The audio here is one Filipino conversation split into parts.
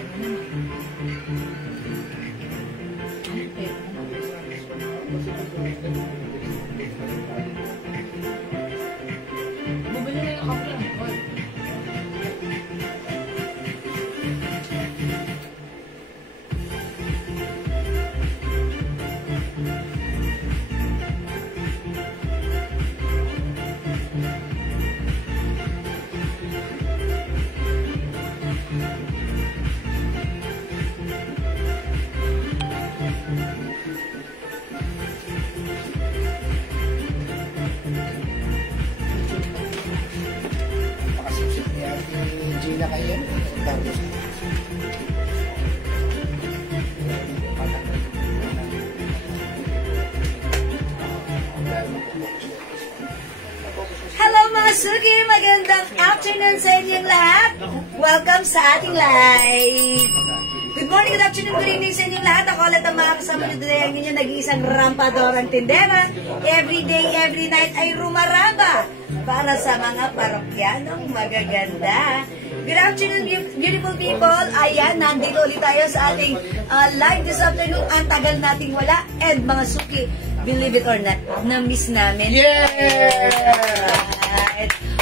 live mo naman. Bumili na yung kape. Gina kayo. Hello mga suki! Magandang afternoon sa inyong lahat! Welcome sa ating live! Good morning, good afternoon, good evening sa inyong lahat. Ako ulit ang mga kasama nyo today. Ang inyong nag-iisang rampadorang tindera. Every day, every night ay rumaraba para sa mga parokyanong magaganda. Good afternoon, beautiful people. Ayan, nandito ulit tayo sa ating live this afternoon. Ang tagal nating wala. And mga suki, believe it or not, na-miss namin. Yeah!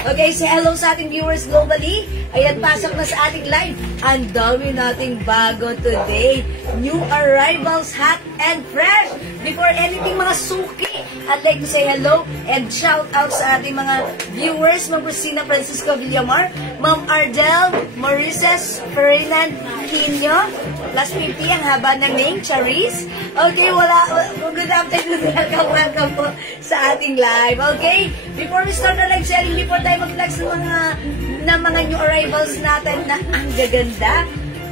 Okay, say hello sa ating viewers globally. Ayan, pasok na sa ating live. Ang dami nating bago today. New arrivals, hot and fresh. Before anything, mga suki, I'd like to say hello and shout out sa ating mga viewers. Ma'am Rosina Francisco Villamar, Ma'am Ardel Maurices Ferdinand Quino, plus 50 ang haba ng name, Charis. Okay, good afternoon, welcome po sa ating live. Okay, before we start the live selling, before tayo mag-flex ng mga new arrivals natin na ang gaganda,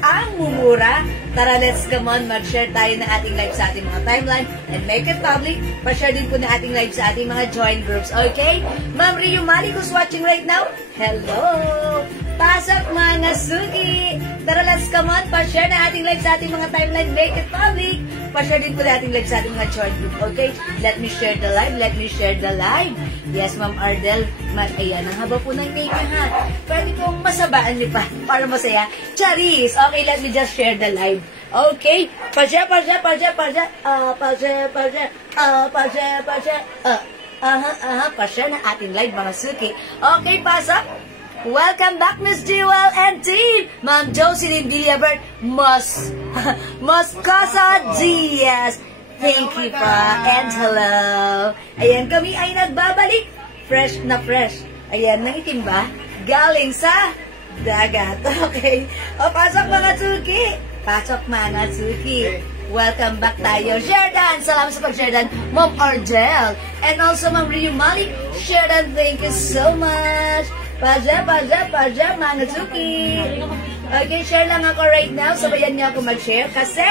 ang mumura, tara let's come on, mag-share tayo na ating live sa ating mga timeline and make it public. Pa-share din po na ating live sa ating mga join groups, okay? Ma'am Rio Mali, who's watching right now, hello! Pasok mga suki! Tara let's come on, pa-share na ating live sa ating mga timeline, make it public. Pa-share din po na ating live sa ating mga join group, okay? Let me share the live, let me share the live. Yes, Ma'am Ardel, ayan, ang haba po ng name ha. Pwede pong masabaan niyo pa para masaya. Charis! Okay, let me just share the live. Okay? Pa-share. Pa-share na ating live mga suki. Okay, pasok. Welcome back, Miss Jewel and team. Ma'am Jocelyn Villabert, Moscosa Diaz. Thank you pa. And hello. Ayan, kami ay nagbabalik. Fresh na fresh. Ayan, nangitim ba? Galing sa dagat. Okay. O, pasok mga suki. Pasok mga suki. Welcome back tayo. Sherdan, salamat sa pag-Sherdan. Ma'am Ardel. And also, Ma'am Rio Mali. Sherdan, thank you so much. Paja, mga suki. Okay, share lang ako right now. Sabayan niyo ako mag-share kasi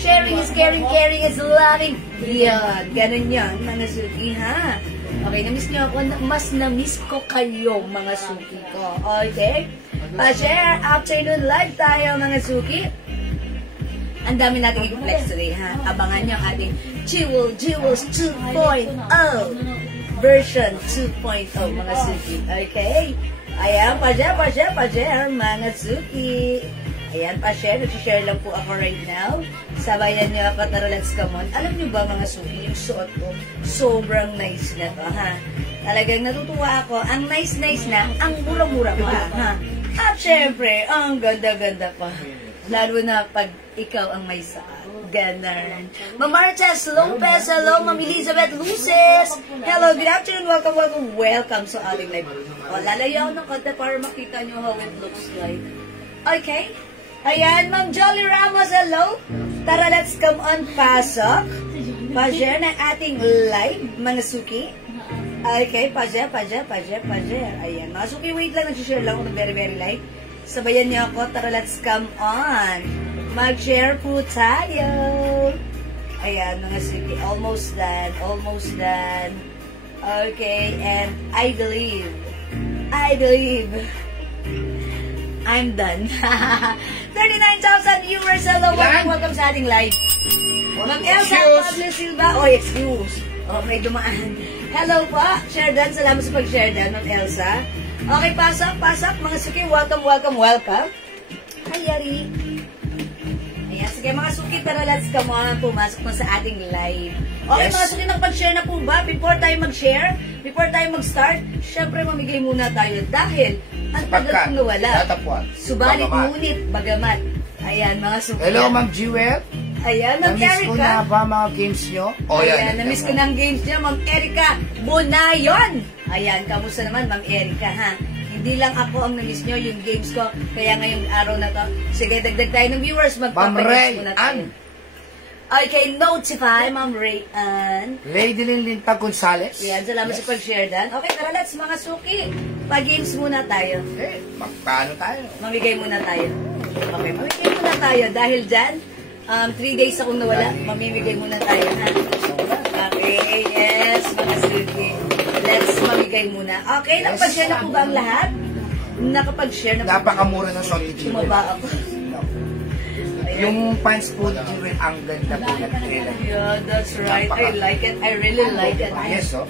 sharing is caring, caring is loving. Yan, ganun yan, mga suki, ha? Okay, na-miss niyo ako. Mas na-miss ko kayo, mga suki ko. Okay? Pa-share, afternoon live tayo, mga suki. Ang dami natin i-flex today, ha? Abangan niyo ang ating Jewels 2.0 version 2.0, mga suki. Okay? Ayan, pa-share, mga suki. Ayan, pa-share. Nag-share lang po ako right now. Sabayan niyo ako, tara, let's come on. Alam niyo ba, mga suki, yung suot ko, sobrang nice na to, ha? Talagang natutuwa ako. Ang nice na, ang mura-mura pa, ha? At syempre, ang ganda-ganda pa. Lalo na pag ikaw ang may saka. Ganun. Ma'am Marches Lopez, hello. Ma'am Elizabeth Luces, hello, good afternoon, welcome sa ating live. O, lalayo ako ng konti para makita nyo how it looks like. Okay? Ayan, Ma'am Jolly Ramos, hello. Tara, let's come on, pasok. Pa-share ng ating live, mga suki. Okay, pa-share. Ayan, mga suki, wait lang, nag-share lang ako ng very, very light. Sabayan niyo ako, tara, let's come on. Mag-share po tayo. Ayan, mga suki, almost done. Okay, and I believe I'm done. 39,000 viewers. Hello, welcome sa ating live. Ma'am Elsa Pablo Silva. Oh, excuse. Oh, may dumaan. Hello po. Sherdan, salamat sa pag-share dan, Ma'am Elsa. Okay, pasok. Mga suki, welcome. Hi, Yari. Ayan, sige mga suki, tara let's come on, pumasok na sa ating live. Okay, Yes. mga suki, nakapag-share na po ba? Before tayo mag-share, before tayo mag-start, syempre mamigay muna tayo dahil ang tagal Pagka, kong nawala. tatapuan. Subalit Bagamat. ngunit, bagamat. Ayan, mga suki. Hello, Ma'am Jewel. Ayan, Ma'am Namiss ko na Erika. ba mga games nyo? Ayan, na-miss ko ng games niya, Ma'am Erika Bunayon. Ayan, kamusta naman, Ma'am Erika, ha? Hindi lang ako ang na-miss nyo, yung games ko. Kaya ngayong araw na to, sige, dagdag tayo ng viewers, Ma'am magpapayos muna tayo. Ray-Ann. Okay, notify, Ma'am Ray-Ann. Lady Linlinta Gonzales. Yan, salamat sa pag-share dan. Okay, tara, let's mga suki. Pag-games muna tayo. Eh, magpaano tayo? Mamigay muna tayo. Okay, mamigay muna tayo dahil dyan, 3 days akong nawala, mamimigay muna tayo, ha? Okay, yes, mga suki. Let's mamigay muna. Okay, Yes, nakapag-share na po ba ang lahat? Nakapag-share na po. Napakamura ng song ni Jewel. Tumaba ako. Ayan. Yung pants po ni Jewel, ang ganda po ng tela. Yeah, that's right. I like it. I really like it. Yes, oh.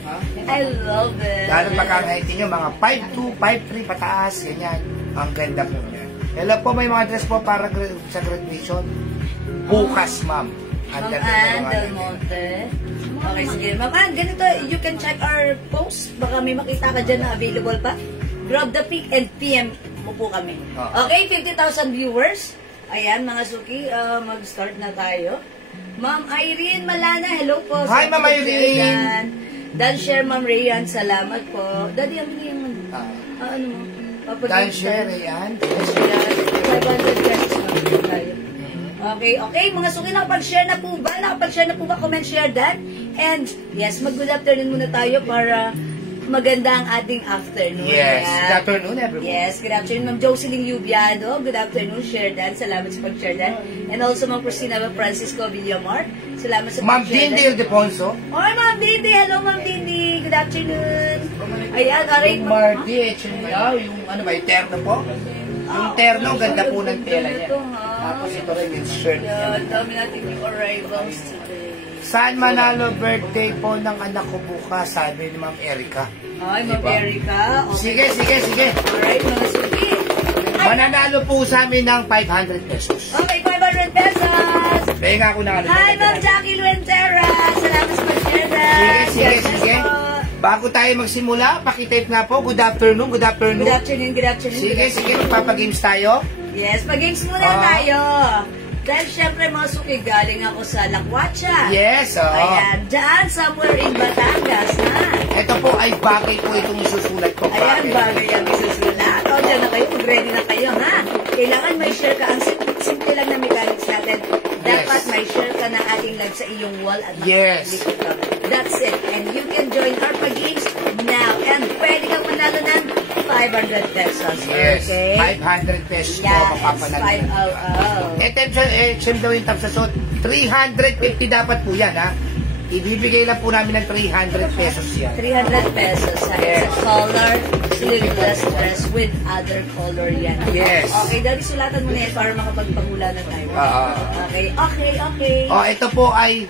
I love it. Lalo pagkakaitin nyo, mga 5'2", 5'3", pataas, ganyan. Ang ganda po niya. Hello po, may mga dress po para sa graduation. Bukas, ma'am. Ma'am Ann Del Monte. Okay, sige. Ma'am Ann, ganito, you can check our post. Baka may makita ka dyan na available pa. Grab the pic and PM mo po kami. Okay, 50,000 viewers. Ayan, mga suki, mag-start na tayo. Ma'am Irene Malana, hello po. Hi, Ma'am Irene. Dan share, Ma'am Rayan, salamat po. Daddy, ang binigyan mo. Ano mo? Dan share, yan. 500 pesos na tayo. Okay, okay. Mga suki, nakapag-share na po ba? Nakapag-share na po ba? Comment, share that. And, yes, mag-good afternoon muna tayo para maganda ang ating afternoon. Yes, Ayan. good afternoon, everyone. Yes, good afternoon, Ma'am Jocelyn Yubiado. Good afternoon, share that. Salamat sa pag-share that. And also, Ma'am Christina Francisco Villamar. Salamat sa Ma'am pag-share Dindi that. Ildefonso. Okay, Ma'am Dindi. Hello, Ma'am Dindi. Good afternoon. Ayan, alright. Yung Marty, yung ano ba, yung terno po? Yung terno, ganda po ng tela niya. Tapos ito rin yung shirt niya. Yan, dami natin yung arrivals today. Saan manalo birthday po ng anak ko bukas, sabi ni Ma'am Erika. Ay, Ma'am Diba? Erika. Okay. Sige. Alright, mga suki. Mananalo po sa amin ng 500 pesos. Okay, 500 pesos. Pahinga ako na. Hi, Ma'am Jackie Luentera. Salamat sa pag-share. Sige. Bago tayo magsimula, pakitape nga po. Good afternoon. Good afternoon. Sige, magpapagames tayo. Yes, pag-games muna tayo. Dahil syempre mga suki, galing ako sa Lakwacha. Yes, Ayan, dyan, somewhere in Batangas, ha? Ito po ay bagay po itong isusulat ko. Ayan, bagay ang isusulat. O, dyan na kayo, ready na kayo, ha? Kailangan may share ka. Ang simple lang na mechanics natin. Dapat may share ka ng ating live sa iyong wall at makikita ka. That's it. And you can join our pag-games now. And pwede kang manalo ng 500 pesos. Yes, Okay? 500 pesos po Yes, mapapanalo. 500. Attention daw yung tapsasot. 350 dapat po yan, ha? Ibibigay lang po namin ng 300 pesos yan. 300 pesos. Yes. Sa color, sleeveless dress with other color yan. Yes. Okay, dali sulatan mo na yan para makapagpahula na tayo. Okay. Ito po ay,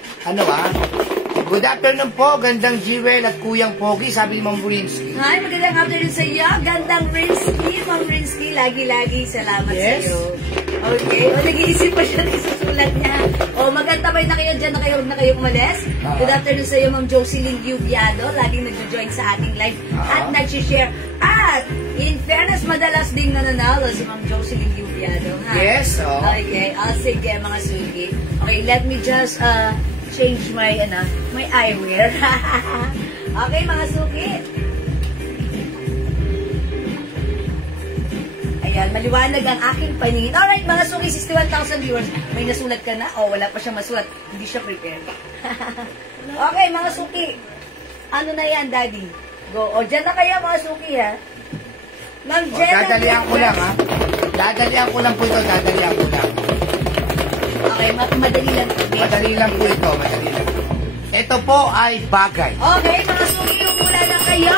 good afternoon po, gandang Jewel at Kuyang Pogi, sabi ni Ma'am Rinsky. Hi, magandang afternoon sa iyo. Gandang Rinsky. Ma'am Rinsky, lagi-lagi salamat sa iyo. Okay. Nag-iisip pa siya ng isusulat niya. Magandabay na kayo dyan, na kayo umalis. Good afternoon sa iyo, Ma'am Jocelyn Yubiado. Laging nag-join sa ating live at nag-share. At, in fairness, madalas ding nananalo si Ma'am Jocelyn Yubiado. Ha? Yes, Okay. Sige, mga sugi. Okay, let me just change my eyewear. Okay, mga suki. Ayan, maliwanag ang aking paningin. Alright, mga suki, 61,000 viewers. May nasulat ka na? Wala pa siya masulat. Hindi siya prepared. Okay, mga suki. Ano na yan, Daddy? Go. Dyan na kayo, mga suki, ha? Ma'am Jenna. Dadalian ko lang, ha? Dadalian ko lang po ito, dadalian ko lang. Okay, madali lang. Madali lang po ito, madali lang. Ito po ay bagay. Okay, mga suki, hula na kayo.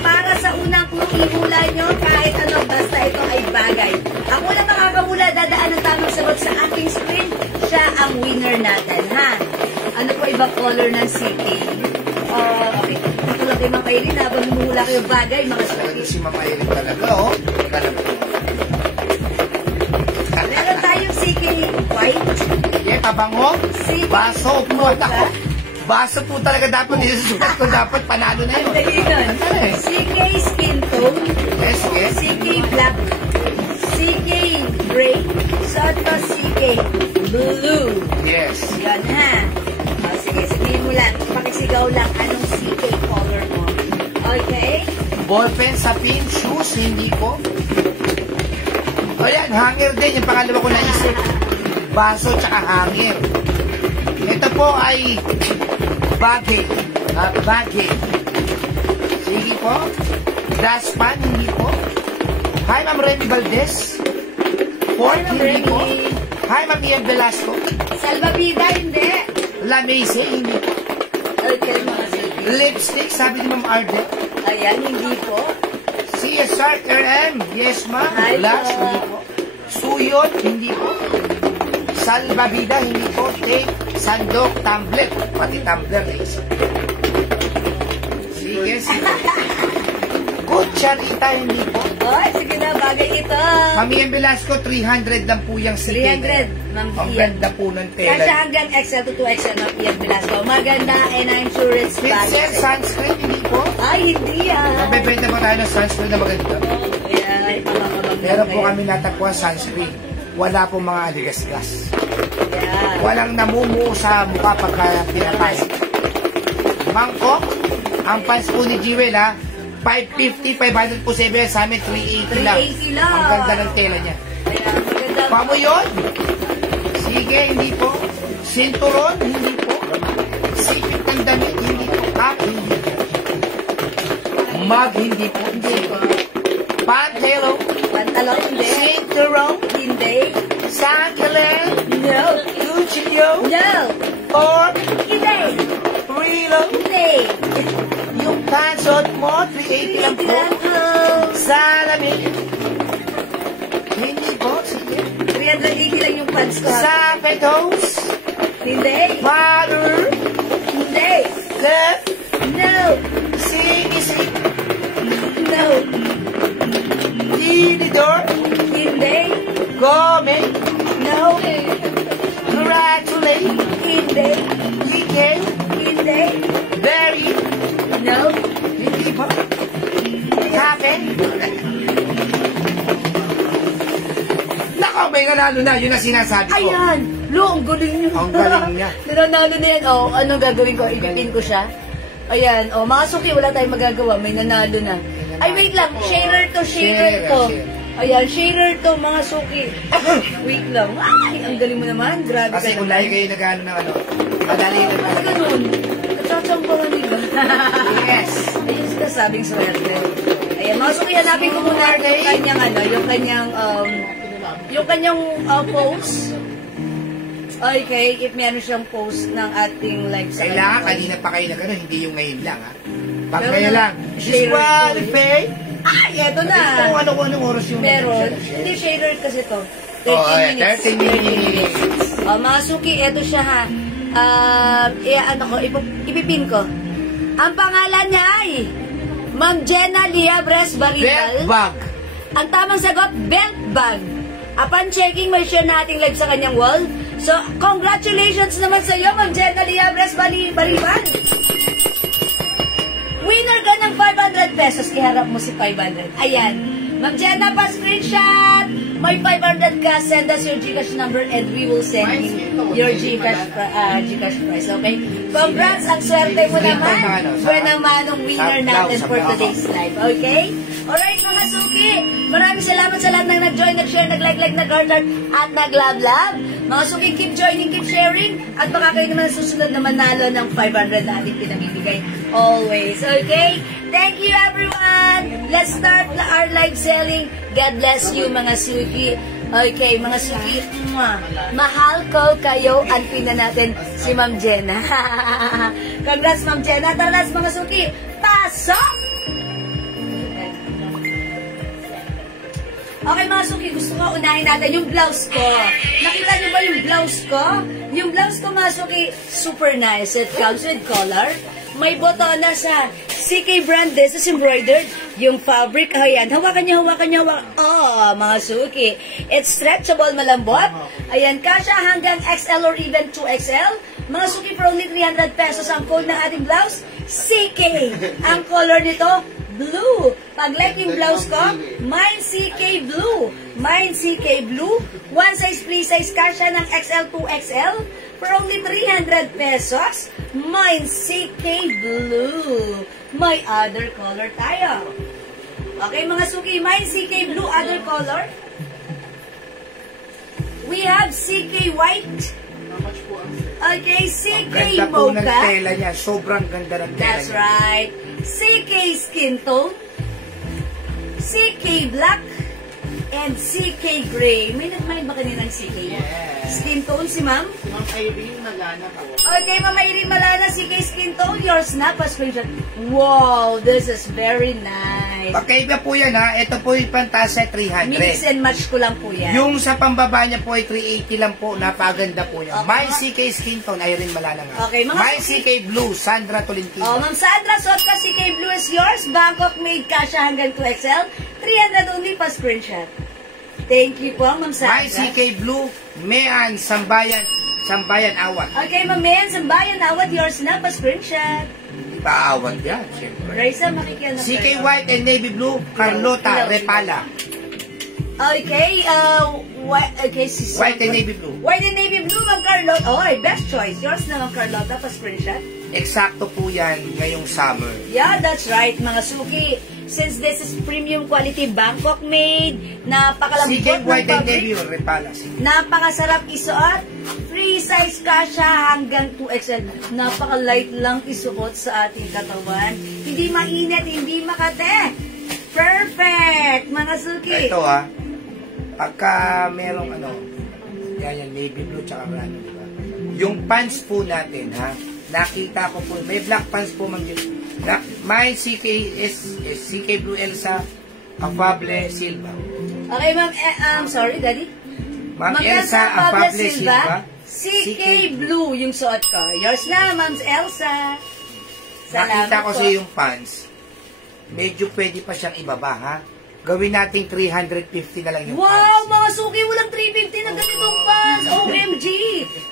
Para sa unang hula nyo, kahit ano, basta ito ay bagay. Ako lang makakahula, dadaan ang tamang sagot sa ating screen. Siya ang winner natin, ha? Ano po ibang color ng CK? Okay. Ito lang kayo mga kailin, habang humuhula kayo bagay, mga suki. Talaga si Mama Erin talaga, oh. Meron tayong CK white. pabango, CK baso po. Baso po talaga dapat isusulat ko. Dapat panalo na yun. Dali nun. CK Skin Tone. Yes, yes. CK Black. CK Gray. So, ito CK Blue. Yes. Yan ha. O, sige, sabihin mo lang. Pakisigaw lang anong CK color mo. Okay? Ballpen, sapin, shoes, hindi po. O yan, hanger din. Yung pangalawa ko naisip. Baso tsaka hanger. Ito po ay bagay. Bagay. Sige po. Dustpan, hindi po. Hi, Ma'am Remy Valdez. Fort, hindi po. Hi, Ma'am Ian Velasco. Salvavida, hindi. La Macy, hindi po. Okay, mga sige. Lipstick, sabi ni Ma'am Arden. Ayan, hindi po. CSR RM, yes ma'am. Hi, Blush, po. hindi po. Suyot, hindi po. Salvavida, hindi po. Tape, sandok, tumbler. Pati tumbler, guys. Sige, sige. Kutsarita, hindi po. Oh, sige na, bagay ito. Ma'am Ian Velasco, 300 lang po yung sige. 300, Ma'am Ang Ian. ganda po ng Kasya tela. hanggang XL to 2XL na Ian Velasco. Maganda and I'm sure it's Pixel, sunscreen, hindi po. Ay, hindi ah. Nagbebenta po tayo ng sunscreen na maganda. Ayan, ay pamakabang. Meron po kami natagpuan sunscreen. Wala po mga aligasgas. Ayan. Walang namumuo sa mukha pagka pinapay. Mangkok, ang pants po ni Jewel ha, 550, 500 po sa iba, sa amin 380 lang. 380 lang. Ang ganda ng tela niya. Ayan, maganda. Pamo yun? Sige, hindi po. Sinturon, hindi po. Sipit ng damit, hindi po. Cap, hindi po. Mug, hindi po. Hindi po. Pantelo, Pantalon, hindi. sinturon, Hindi. sandalin, No. cuchillo, No. or Hindi. relo. Hindi. Yung pansot mo, 380 lang po. Salamin. Hindi po, sige. 380 lang yung pants ko. Sapatos, Hindi. mother, Hindi. left, No. sinisip, No. tinidor, Hindi. gome, No. congratulate, Hindi. decay, Hindi. very, No. hindi po, kape. Nako, may nanalo na, yun ang sinasabi ko. Ayan! Lo, ang galing niya. Ang galing niya. Nananalo na yan. Oh, anong gagawin ko? Ipipin ko siya. Ayan. Oh, mga suki, wala tayong magagawa. May nanalo na. Ay, wait lang. Sharer to, sharer to. Ayan, sharer to, mga suki. Wait lang. Ay, ang galing mo naman. Grabe Kasi ka kung naman. lagi kayo nag-ano ng ano, madali ka Bakit ganun? Nagsasampangan nila. Yes. Ayun sila sabing swerte. Ayan, mga suki, hanapin ko muna yung kanyang, ano, yung kanyang post. Okay, if meron siyang post ng ating like sa Kailangan kanina pa kayo nag-ano, hindi yung ngayon lang ha. Pag Pero ngayon lang, share disqualify. Ay, eto na. Kung anong oras yung Meron. Hindi, shader kasi to. 13 Oh, ay, minutes. 13 minutes. Mga suki, eto siya ha. Ipipin ko. Ang pangalan niya ay Ma'am Jenna Liabres Belt Baribal. bag. Ang tamang sagot, belt bag. Upon checking, may share na ating live sa kanyang wall. So, congratulations naman sa iyo, Ma'am Jenna Liabres Baribal. Winner ka ng 500 pesos. Iharap mo si 500. Ayan. Ma'am Jenna, pa-screenshot. May 500 ka. Send us your Gcash number and we will send you your Gcash prize. Okay? Congrats. Ang swerte mo naman. Buwan manong winner natin for today's live. Okay? Alright, mga suki. Maraming salamat sa lahat ng nag-join, nag-share, nag-like, nag-heart, at nag-love. Mga suki, keep joining, keep sharing. At baka kayo naman susunod na manalo ng 500 na ating pinamibigay. Always. Okay? Thank you, everyone. Let's start our live selling. God bless you, mga suki. Okay, mga suki. Mahal ko kayo. Anpin na natin si Ma'am Jenna. Congrats, Ma'am Jenna. Tara, mga suki. Pasok! Okay, mga suki, gusto ko unahin natin yung blouse ko. Nakita niyo ba yung blouse ko? Yung blouse ko, mga suki, super nice. It comes with collar. may botona sa CK brand. This is embroidered. Yung fabric, ayan. Hawakan niyo. Oh, mga suki. It's stretchable, malambot. Ayan, kasha hanggang XL or even 2XL. Mga suki, for only 300 pesos ang code ng ating blouse. CK. Ang color nito, blue. Pag like yung blouse ko, mine CK blue. Mine CK blue. One size, free size, kasha ng XL, 2XL. For only 300 pesos, mine CK blue. May other color tayo. Okay, mga suki, mine CK blue, other color. We have CK white. Okay, CK Ganda po ng mocha. tela niya. Sobrang ganda ng tela That's niya. right. CK skin tone. CK black. And CK gray. May nagmahal ba kanina ng CK? Yes. Skin tone si ma'am? Ma'am Irene Malana po. Okay, Ma'am Irene Malana, CK skin tone. Yours na, pa-screenshot. Wow, this is very nice. Magkaiba po yan ha. Ito po yung pantasa 300. Mix and match ko lang po yan. Yung sa pambaba niya po ay 380 lang po. Napaganda po niya. Okay. My CK Skin Tone, Irene Malana nga. Okay, mga My CK Blue, Sandra Tolentino. Oh, Ma'am Sandra, suot ka, CK blue is yours. Bangkok made kasha hanggang 2XL. 300 only, pa-screenshot. Thank you po, Ma'am Sandra. My CK Blue, Mean, Sambayan Awat. Okay, Ma'am Mayan, Sambayan, awat, yours na, pa-screenshot. Hindi pa awat yan, siyempre. Raisa, makikiyan na CK tayo. White and Navy Blue, Carlota Repala. Okay, okay, si White and Navy Blue. White and navy blue, Ma'am Carlota. Oh, best choice. Yours na, Ma'am Carlota, pa-screenshot. Eksakto po yan ngayong summer. Yeah, that's right, mga suki. Since this is premium quality, Bangkok made, napakalambot CK ng White and fabric, Navy Repala. napakasarap isuot, free size kasha hanggang 2XL. Napaka-light lang isuot sa ating katawan. Hindi mainit, hindi makate. Perfect, mga suki. Ito ha, pagka merong yan Navy Blue tsaka brand, di ba? Yung pants po natin ha, nakita ko po, may black pants po man dito. My CK is CK Blue Elsa Afable Silva. Okay, ma'am, sorry, daddy. Ma'am Elsa Afable Silva. CK Blue yung suot ko. Yours na, Ma'am Elsa. Nakita ko po. sa yung pants. Medyo pwede pa siyang ibaba ha. Gawin nating 350 na lang yung Wow, pants. mga suki, walang 350 na ganitong pants. OMG!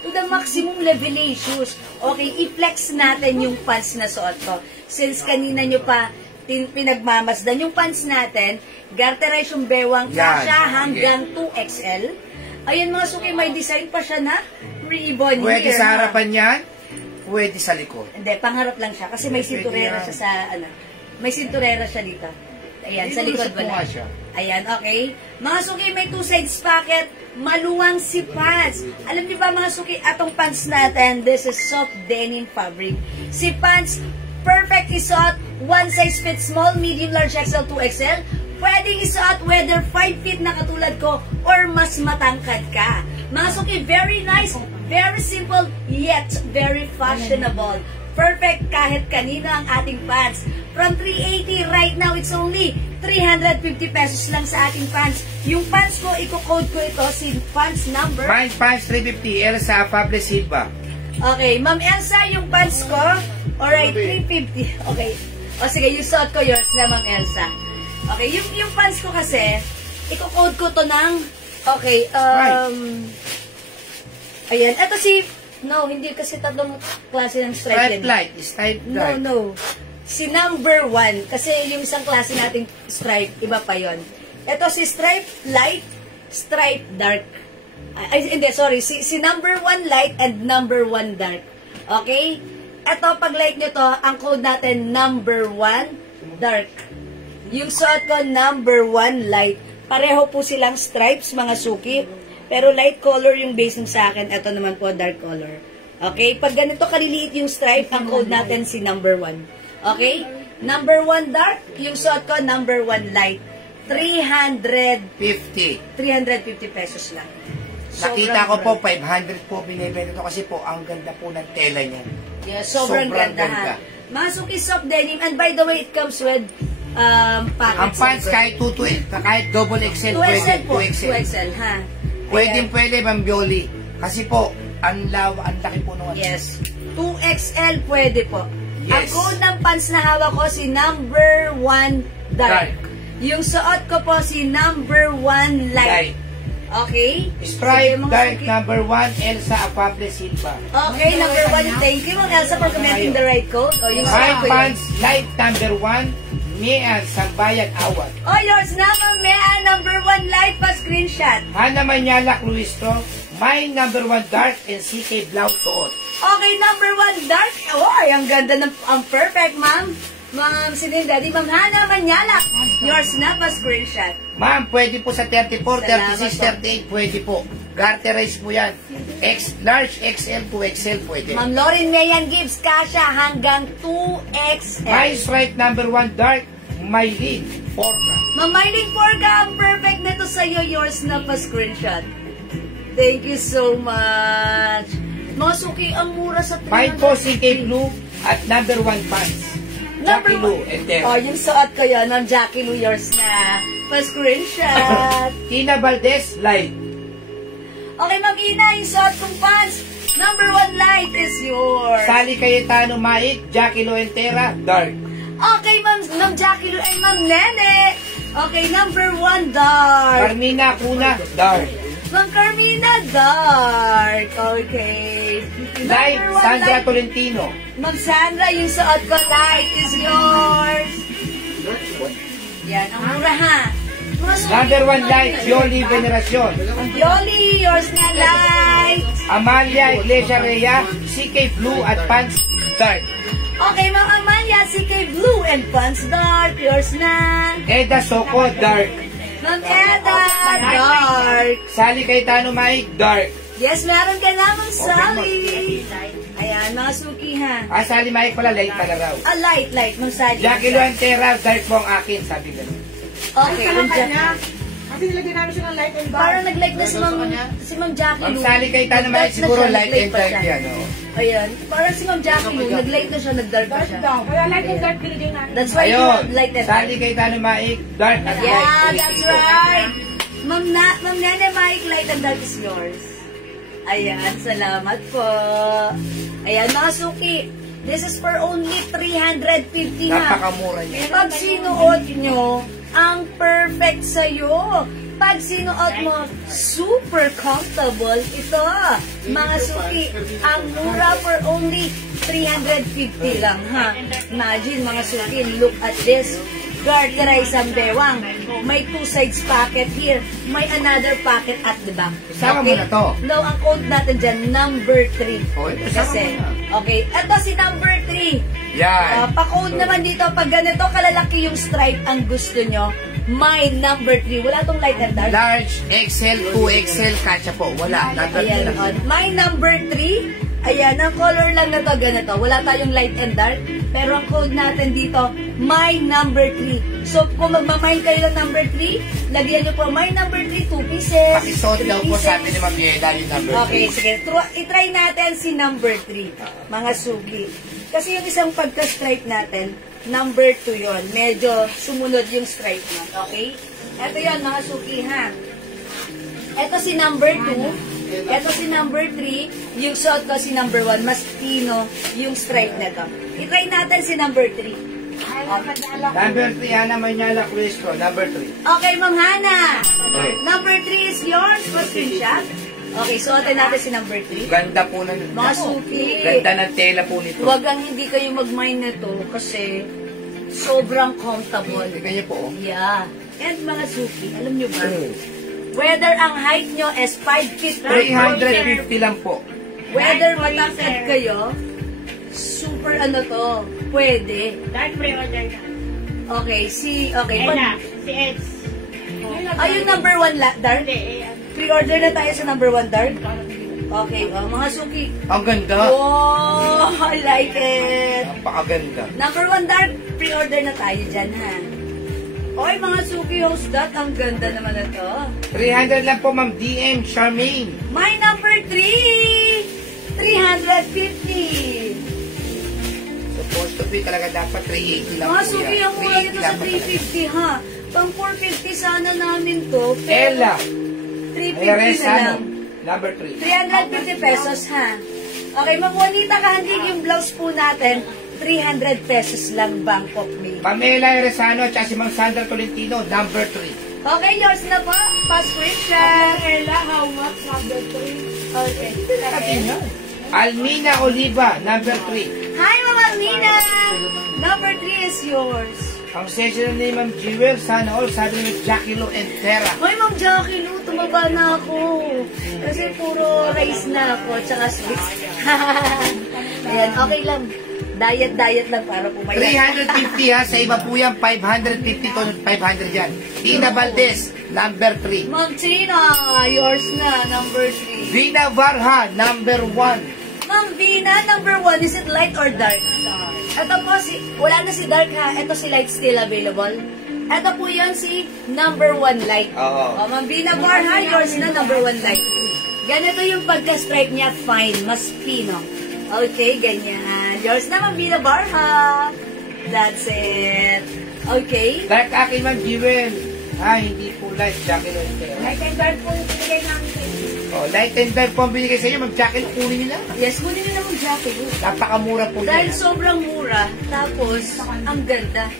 To the maximum levelations. Okay, i-flex natin yung pants na suot ko. Since kanina nyo pa pinagmamasdan yung pants natin, garterize yung bewang Yan, kasha okay. hanggang 2XL. Ayan mga suki, may design pa siya na ribbon Pwede here. sa harapan yan, pwede sa likod. Hindi, pangarap lang siya. Kasi may Pwede sinturera yan. siya sa, may sinturera siya dito. Ayan, sa Dito likod lusot po wala. nga siya. Ayan, okay. Mga suki, may two sides pocket. Maluwang si pants. Alam niyo ba mga suki, atong pants natin, this is soft denim fabric. Si pants, perfect isuot. One size fits small, medium, large, XL, 2XL. Pwedeng isuot whether 5 feet na katulad ko or mas matangkad ka. Mga suki, very nice, very simple, yet very fashionable. Perfect kahit kanina ang ating pants. From 380, right now, it's only 350 pesos lang sa ating pants. Yung pants ko, i-code ko ito, si pants number. Mine pants 350, Elsa Afable Silva. Okay, Ma'am Elsa, yung pants ko, alright, 350. Okay. O sige, yung suot ko, yours na, Ma'am Elsa. Okay, yung pants ko kasi, i-code ko to ng, okay, ayan, eto si, no, hindi kasi tatlong klase ng stripe Stripe light, stripe No, light. no. Si number 1, kasi yung isang klase nating stripe, iba pa yon. Ito si stripe light, stripe dark. Ay, hindi, sorry. Si number 1 light and number 1 dark. Okay? Ito, pag light nyo to, ang code natin, number 1 dark. Yung suot ko, number 1 light. Pareho po silang stripes, mga suki. Pero light color yung base sa akin. Ito naman po, dark color. Okay? Pag ganito kaliliit yung stripe, ang code natin si number 1. Okay? Number 1 dark, yung suot ko, number 1 light. 50. 350 pesos lang. Nakita ko po, 500 po binibenta ito kasi po, ang ganda po ng tela niya. Yeah, sobrang ganda, ha. Mga suki soft denim. And by the way, it comes with packets. Ang pants kahit double XL, 2XL pwede. po. 2XL. 2XL, ha. Pwede, Bambioli. Kasi po, ang laki po nung Yes. 2XL pwede po. Ang Yes. code ng pants na hawak ko si number 1 dark. Dark. Yung suot ko po si number 1 light. Light. Okay? Stripe Sige, mga dark suki. number 1, Elsa Afable Silva. Okay, number 1. Thank you, Ma'am Elsa, for commenting the right code. O, yung suot White ko yun. pants, light number 1, Mian Sambayan Awad. O, yours na, Ma'am Mea, number 1 light pa screenshot. Hana Manyalak Luistro, mine number 1 dark and CK Blau suot. Okay, number 1 dark. Oh, ang ganda ng, ang perfect, Ma'am. Ma'am Cindy Daddy, Ma'am Hana Manyalak. Yours na pa screenshot. Ma'am, pwede po sa 34, Salamat 36, po. 38, pwede po. Garterize po yan. Large, XL to XL pwede. Ma'am Lauren Mayan gives kasha hanggang 2XL. My stripe number 1 dark, my lead, Forca. Ma'am Mylene Forga, ang perfect nito sa'yo. Yours na pa screenshot. Thank you so much. Mga suki, ang mura sa 5 po CK Blue at number 1 pants. Jackie Lou and Terry. Oh, yung suot ko yun, Ma'am Jackie Lou, yours na. Pa screenshot. Tina Valdez, light. Okay, Ma'am Ina, yung suot kong pants. Number 1 light is yours. Sally Cayetano Mait, Jackie Lou and Terra, dark. Okay, Ma'am Jackie Lou and Ma'am Nene. Okay, number 1 dark. Carmina Cuna, dark. Ma'am Carmina, dark. Okay. Light, Number 1 Sandra light. Tolentino. Ma'am Sandra, yung suot ko light is yours. Yan, ang mura ha. Mga suki, Number 1 light, Yoli Veneracion. Yoli, yours na light. Amalia Iglesia Rhea, CK Blue at pants, dark. Okay, Ma'am Amalia, CK Blue and pants dark. Yours na. Eda Soko, dark. Ma'am Eda, dark. Sally Cayetano Mait, dark. Yes, meron ka na, Ma'am Sally. Ayan, mga suki ha. Sally Mait pala, light pala raw. Light, Ma'am Sally. Jackie Lou and Terra, dark po ang akin, sabi ganun. Okay, Ma'am Jackie. Kasi nilagyan namin siya ng light and dark. Parang nag-like na si Ma'am Jackie Ma'am Lou. Sally Cayetano Mait, Nag-dark na siguro siya, light nag-like and pa dark siya. yan. Oh. Ayan. Parang si Ma'am Jackie Lou, nag-light na siya, nag-dark na siya. Kaya light and dark binigyan namin. That's why you Ayun, have light and dark. Sally Cayetano Mait, dark at Yeah, light. that's right. Ma'am Nene Mike, light and dark is yours. Ayan, salamat po. Ayan, mga suki. This is for only 350 na. Napakamura niya. Pag sinuot nyo, ang perfect sa'yo. Pag sinuot mo, super comfortable ito. Mga suki, ang mura for only 350 lang, ha? Imagine, mga suki, look at this. Garterize ang bewang. May 2 sides pocket here. May another pocket at the back. Isama mo na to. No, ang code natin dyan, number 3. Oh, isama Kasi, mo na. okay, eto si number 3. Yan. Pa-code naman dito, pag ganito kalalaki yung stripe ang gusto nyo, my number 3. Wala tong light and dark. Large, XL, 2XL, kasya po. Wala. Ayan, Lang. my number 3. Ayan, ang color lang na to, ganito. Wala tayong light and dark. Pero ang code natin dito, my number 3. So, kung magmamine kayo ng number 3, lagyan nyo po, my number 3, 2 pieces. Pakisuot 3 daw po pieces. sabi ni Ma'am Yeda yung number Okay, sige. I-try natin si number 3, mga suki. Kasi yung isang pagka-stripe natin, number 2 yon. Medyo sumunod yung stripe mo. Okay? Ito yon, mga suki, ha? Ito si number 2. Ito si number 3. Yung suot ko si number 1. Mas pino yung stripe na to. I-try natin si number 3. Number 3, Hana Manyala Crisco. Number 3. Okay, Ma'am Hana. Okay. Number 3 is yours. First screenshot. Okay, suotin natin si number 3. Ganda po ng... Mga suki. Ganda ng tela po nito. Huwag ang hindi kayo mag-mind na to kasi sobrang comfortable. Tingnan niyo po. Yeah. And mga suki, alam nyo ba? Whether ang height nyo is 5 feet, 350 lang po. whether matangkad kayo, super ano to, pwede. Dark pre-order na. Okay, okay. Ella, si Eds. Ayun, number 1 dark. Hindi, Pre-order na tayo sa number 1 dark. Okay, mga suki. Ang ganda. Oh, I like it. Napakaganda. Number 1 dark, pre-order na tayo dyan, ha? Oy, mga suki host that, ang ganda naman na to. 300 lang po, Ma'am DM Charmaine. My number 3, 350. Supposed to be talaga dapat 380 lang Mga po suki, yan. ang mura nito sa 350, ha? Pang 450 sana namin to. Pero Ella. 350 na lang. Number 3. 350 pesos, ha? Okay, Ma'am Juanita Kahandig, yung blouse po natin, 300 pesos lang Bangkok Mail. Pamela Rezano at si Mang Sandra Tolentino, number 3. Okay, yours na po. Pa-screenshot. Ella, how much? Number 3. Okay. Almina Oliva, number 3. Hi, Mama Almina! Number 3 is yours. Ang session ni Ma'am Jewel, sana all, sabi ni Jackie Lo and Tera. Hoy, Ma'am Jackie Lou, tumaba na ako. Kasi puro rice na ako, tsaka sweets. Ayan, okay lang. Diet lang para pumayat. 350 ha, sa iba po yan, 550 to 500 yan. Tina Valdez, number 3. Ma'am Tina, yours na, number 3. Vina Varha, number 1. Ma'am Vina, number 1, is it light or dark? Ito po, wala na si dark ha, ito si light still available. Ito po yun si number 1 light. Oo. Ma'am Vina Varha, yours na, number 1 light. Ganito yung pagka-stripe niya, fine, mas pino. Okay, ganyan. Yours na, Ma'am Vina Barha. That's it. Okay. Dark akin, Ma'am Jewel. Hindi po light, Jackie Lo and Tera. Light and dark po yung pinigay namin sa inyo. Oh, light and dark po ang binigay sa inyo, Ma'am Jackie Lo, kunin nila. Yes, kunin nyo naman jacket. Napakamura po Dahil yan. sobrang mura, tapos ang ganda.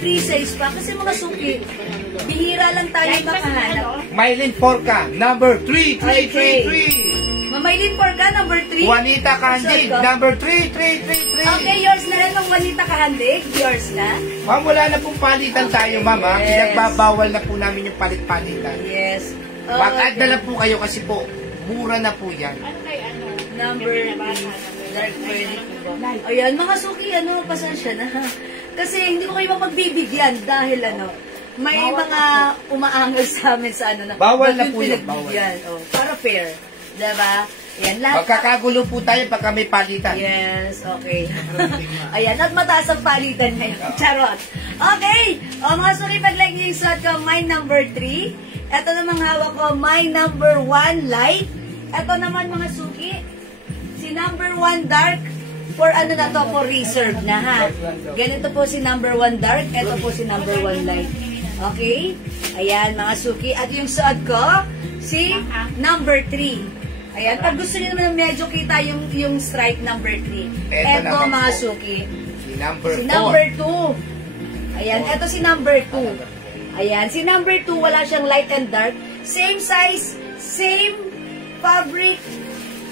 Free size pa, kasi mga suki, bihira lang tayo makahanap. Mylene Porca, number 3. Mamaylin Porca, number 3. Juanita Candid, number 3. Okay, yours na rin ng Juanita Kahandig. Yours na. Ma'am, wala na pong palitan tayo, Ma'am. Ha? Yes. Pinagbabawal na po namin yung palit-palitan. Yes. Mag-add na lang po kayo kasi po, mura na po yan. Ano kay ano? Number 3. Dark pwede po ba? Ayan, mga suki, pasensya na. Kasi hindi ko kayo mapagbibigyan dahil may mga umaangal sa amin sa na. Bawal na bakit po yun, pinagbibigyan? Para fair. Diba? Yan, lahat. Magkakagulo po tayo pagka may palitan. Yes, okay. Ayan, at mataas ang palitan ngayon. Charot. Okay. Mga suki, pag-like niyo yung suot ko, my number 3. Ito namang hawak ko, my number 1 light. Ito naman mga suki, si number 1 dark. For for reserve na ha. Ganito po si number 1 dark. Ito po si number 1 light. Okay? Ayan, mga suki. At yung suot ko, si number 3. Ayan, pag gusto niyo naman medyo kita yung stripe number 3. Ito mga suki. Si number 4. Si number 2. Ayan, ito si number 2. Ayan, si number 2 wala siyang light and dark. Same size, same fabric.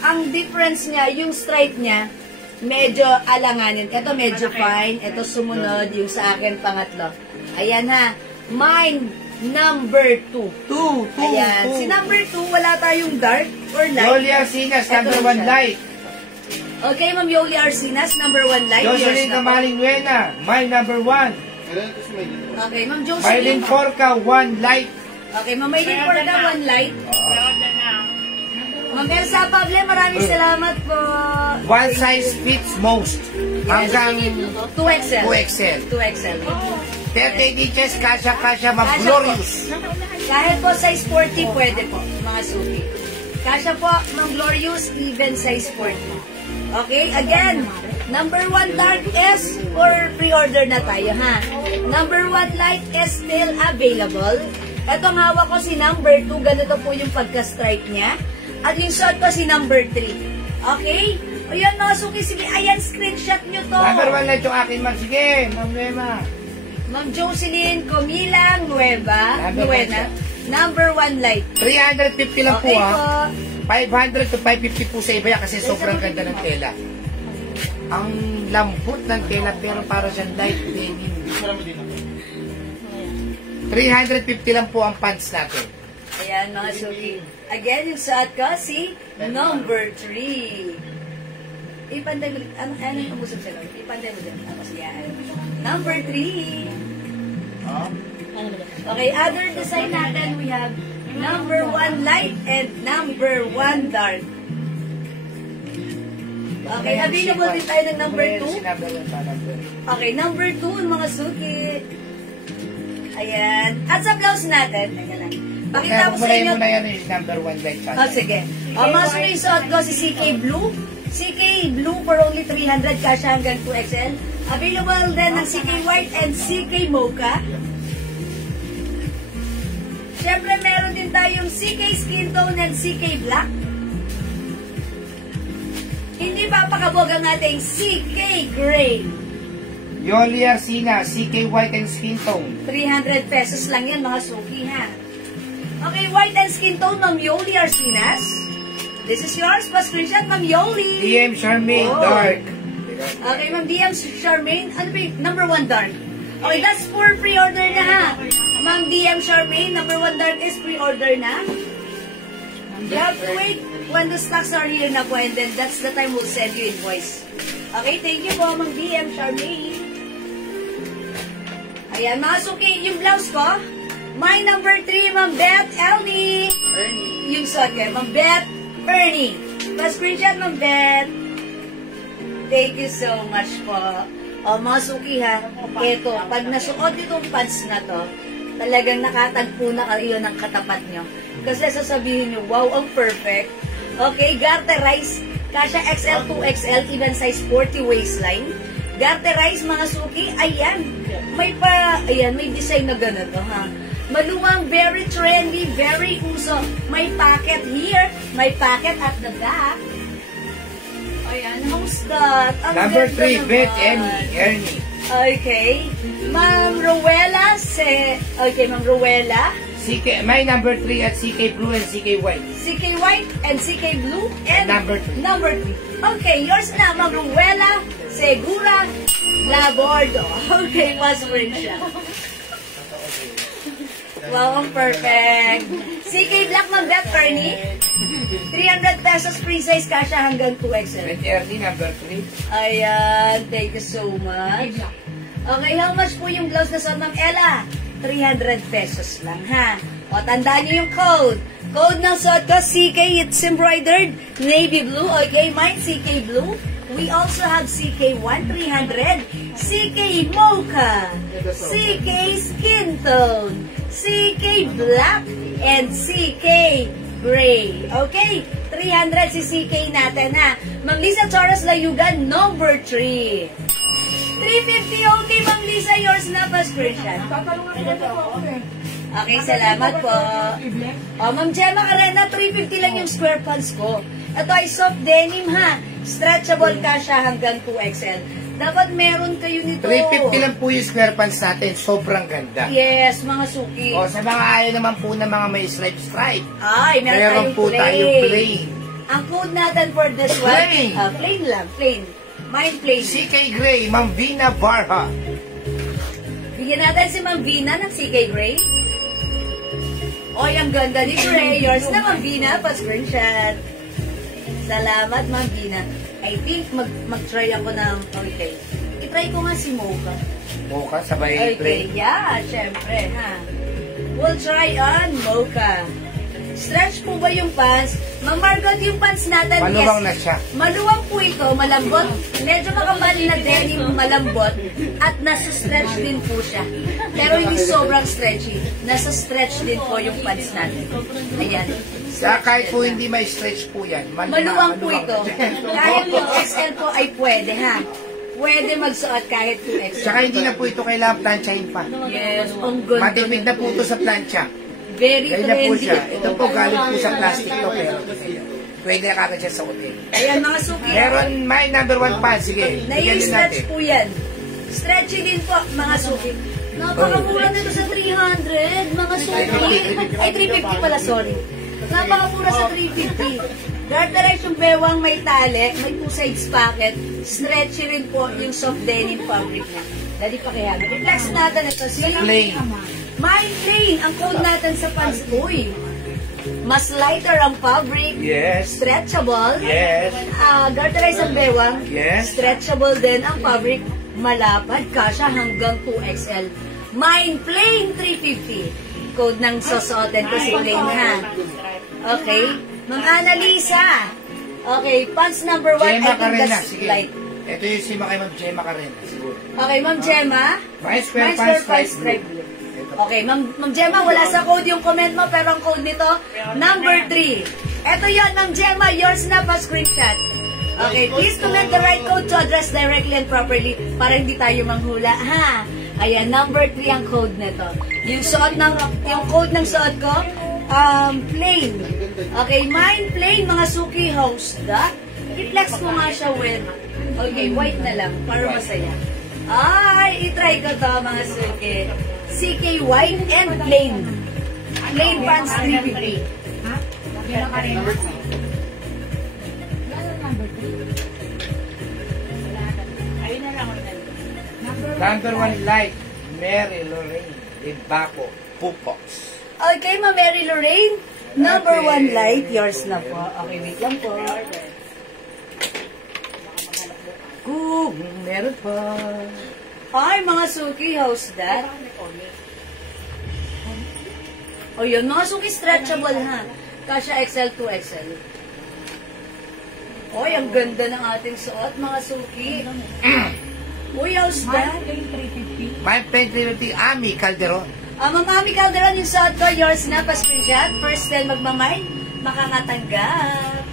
Ang difference niya, yung stripe niya, medyo alanganin. Ito medyo fine. Ito sumunod, yung sa akin pangatlo. Ayan ha. Mine, number 2. Ayan. Si number 2, wala tayong dark or light. Yoli Arcinas, number 1 light. Okay, Ma'am Yoli Arcinas, number 1 light. Jocelyn Camaling Nuena, my number 1. Okay, Ma'am Jocelyn. Mylene Porca, 1 light. Okay, Ma'am Mylene Porca, 1 light. Order na. Ma'am Elsa Pable, maraming salamat po. One size fits most. Hanggang 2XL. 2XL. 2XL. 30 inches, kasya, Ma'am Glorious. Kahit po size 40, pwede po, mga suki. Kasya po, Ma'am Glorious, even size 40. Okay, again, number 1 dark is for pre-order na tayo, ha? Number 1 light is still available. Etong hawak ko si number 2, ganito po yung pagka-stripe niya. At yung shot ko si number 3. Okay? O yan mga suki, sige, ayan, screenshot nyo to. Number 1 light yung akin, Ma'am. Sige, Ma'am Nuema. Ma'am Jocelyn Comilang Nueva. Number 1 light. 350 lang Okay po, ha? po. 500 to 550 po sa iba yan kasi sobrang ganda ng tela. Ang lambot ng tela pero para siyang light denim. 350 lang po ang pants natin. Ayan mga suki. Again, yung suot ko si number 3. Ipanday mo, ano yung umusap sila? Ipanday mo din. Tapos yan. Number 3. Okay, other design natin, we have number 1 light and number 1 dark. Okay, available din tayo ng number 2. Okay, number 2, mga suki. Ayan. At sa blouse natin, ayan lang. Pakita ko sa inyo. Muna yan yung number 1 light. Oh, sige. Mga suki, suot ko si CK Blue. CK Blue for only 300, kasya hanggang 2XL. Available din ng CK White and CK Mocha. Siyempre, meron din tayong CK Skin Tone and CK Black. Hindi papakabog ang ating CK Gray. Yoli Arcina, CK White and Skin Tone. 300 pesos lang yan, mga suki, ha? Okay, white and skin tone, Ma'am Yoli Arcinas. This is yours, pa-screenshot, Ma'am Yoli. DM Charmaine, Oh. dark. Okay, Ma'am DM Charmaine. Ano ba yung number 1 dark? Okay, that's for pre-order na, ha? Ma'am DM Charmaine, number 1 dark is pre-order na. You have to wait when the stocks are here na po, and then that's the time we'll send you invoice. Okay, thank you po, Ma'am DM Charmaine. Ayan, mga suki, yung blouse ko, my number 3, Ma'am Beth Elnie. Yung suot ko, Ma'am Beth Ernie. Pa-screenshot, Ma'am Beth. Thank you so much po. O, mga suki ha, eto, pag nasuot itong pants na to, talagang nakatagpo na kayo ng katapat nyo. Kasi sasabihin nyo, wow, ang perfect. Okay, garterize, kasha XL to XL, even size 40 waistline. Garterize, mga suki, ayan. May design na ganito, ha. Maluwang, very trendy, very uso. May pocket here, may pocket at the back. Ayan, how's that? Ang Number ganda 3, naman. Beth Ernie. Okay. Ma'am Rowella, okay, Ma'am Rowella. My number 3 at CK Blue and CK White. CK White and CK Blue and Number 3. Number 3. Okay, yours na, Ma'am Rowella Segura Labordo. Okay, password siya. Wow, ang perfect. CK Black, Ma'am Beth Ernie. 300 pesos free size kasha hanggang 2XL. Beth Ernie, number 3. Ayan, thank you so much. Okay, how much po yung blouse na suot, Ma'am Ella? 300 pesos lang, ha? O, tandaan niyo yung code. Code ng suot ko, CK, it's embroidered, navy blue. Okay, mine CK blue. We also have CK1, 300. CK mocha. CK skin tone. CK black. And CK gray. Okay, 300 si CK natin, ha? Ma'am Lisa Torres Layugan, number 3. 350 okay, Ma'am Lisa, yours na pa screenshot. Okay, salamat po. O, Ma'am Gemma Arena, 350 lang yung square pants ko. Ito ay soft denim, ha? Stretchable kasha hanggang 2XL. Dapat meron kayo nito. 350 lang po yung square pants natin. Sobrang ganda. Yes, mga suki. O, sa mga ayaw naman po ng mga may stripe. Ay, meron tayong po plain. tayong plain. Ang code natin for this one, Plain. Plain lang, plain. Mine plain. CK Gray, Ma'am Vina Barha. Bigyan natin si Ma'am Vina ng CK Gray. Oy, ang ganda ni Gray. Yours na, Ma'am Vina. Pa-screenshot. Salamat, Ma'am Vina. I think mag-try ako ng, okay. I-try ko nga si Mocha. Mocha, sabay Okay, plain. yeah, syempre, ha. We'll try on Mocha. Stretch po ba yung pants? Ma'am Margot, yung pants natin, Maluwang yes. na siya. Maluwang po ito, malambot. Medyo makapal na denim, malambot. At nasa-stretch din po siya. Pero hindi sobrang stretchy. Nasa-stretch din po yung pants natin. Ayan. Sa kahit po hindi may stretch po yan. Maluwang po ito. Kahit 2XL po ay pwede, ha? Pwede magsuot kahit 2XL. Tsaka hindi na po ito kailangan planchahin pa. Yes, ang ganda. Matipid na po ito sa plancha. Very Ganyan na po trendy. siya. Ito po galing po sa plastic to, pero pwede na kagad siya sa hotel. Ayan, mga suki. Meron my number 1 pants. Sige, bigyan din Nai-stretch natin. po yan. Stretchy din po, mga suki. Napakamura nito sa 300, mga suki. Ay, 350 pala, sorry. Napakamura sa 350. Garterize yung bewang may tali, may 2 sides pocket. Stretchy rin po yung soft denim fabric na. Dali pa kaya. I-flex natin ito. Plain. Mine plain. Ang code natin sa pants. Uy, mas lighter ang fabric. Yes. Stretchable. Yes. Garterize ang bewang. Yes. Stretchable din ang fabric. Malapad kasha hanggang 2XL. Mine plain 350. Code ng susuotin ko si plain, ha? Okay. Ma'am Annalisa. Okay, pants number 1. Gemma I think Carena. that's Sige. light. Ito yung sima kay Ma'am Gemma Carena. Siguro. Okay, Ma'am Gemma. My square Mine pants, square light blue. Okay, Ma'am Gemma, wala sa code yung comment mo, pero ang code nito, number 3. Ito yon, Ma'am Gemma, yours na pa screenshot. Okay, please comment the right code to address directly and properly para hindi tayo manghula, ha? Ayan, number 3 ang code nito. Yung code ng suot ko, plain. Okay, mine plain, mga suki host. I-flex ko nga siya with, okay, white na lang, para masaya. Ay, itry ko to mga suki. CK White and Plain. Plain pants 350. Ha? Meron ka rin. Ayun na lang. Number 1 light, Mary Lorraine, Libaco, Pupox. Okay, Ma Mary Lorraine. Number Okay. 1 light, yours na po. Okay, wait lang po. Kung meron pa. Ay, mga suki, how's that? O yun, mga suki stretchable ha. Kasha XL to XL. Oy, ang ganda ng ating suot, mga suki. Uy, how's that? My Pentrity Ami Calderon. Ma'am Ami Calderon, yung suot ko, yours na, pa-screenshot. First time magmamay, makakatanggap.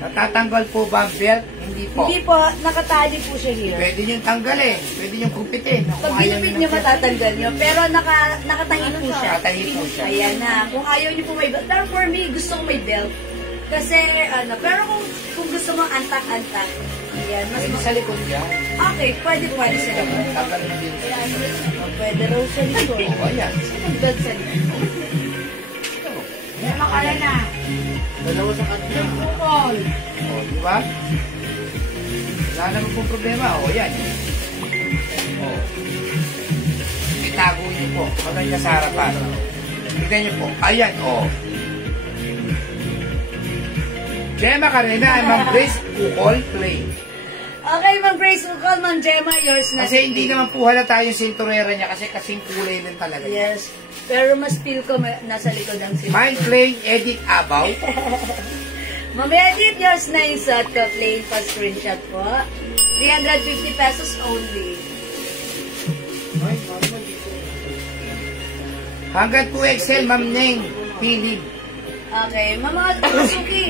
Natatanggal po ba ang belt? Hindi po. Hindi po, nakatali po siya here. Pwede niyong tanggalin. Pwede niyong kumpitin. Pag binupit niyo, matatanggal niyo. Pero nakatahi po siya. Nakatahi po siya. Ayan na. Kung ayaw niyo po may belt. Pero for me, gusto ko may belt. Kasi, pero kung gusto mo antak-antak. Ayan. Mas Pwede sa likod yan. okay, pwede sa likod. Tanggalin din. Pwede raw sa likod. O, ayan. Belt sa likod. Meron ka rin na. Dalawa sa kanya. Bukol. O, di ba? Wala naman pong problema. O, yan. O. Itago niyo po. Maganda sa harapan. Tignan niyo po. Ayan, o. Gemma Carena ay Ma'am Grace Ukol Play. Okay, Ma'am Grace, we'll call Ma'am Gemma. Yours na. Kasi hindi naman po halata yung sinturera niya kasi kasing kulay din talaga. Yes. Pero mas feel ko nasa likod ang sila. Mind Playing Edit About. Ma'am Edith, yours na yung suot ko. Plain pa screenshot po. 350 pesos only. Hanggang 2XL, Ma'am Neng Philip. Okay, mga Suki,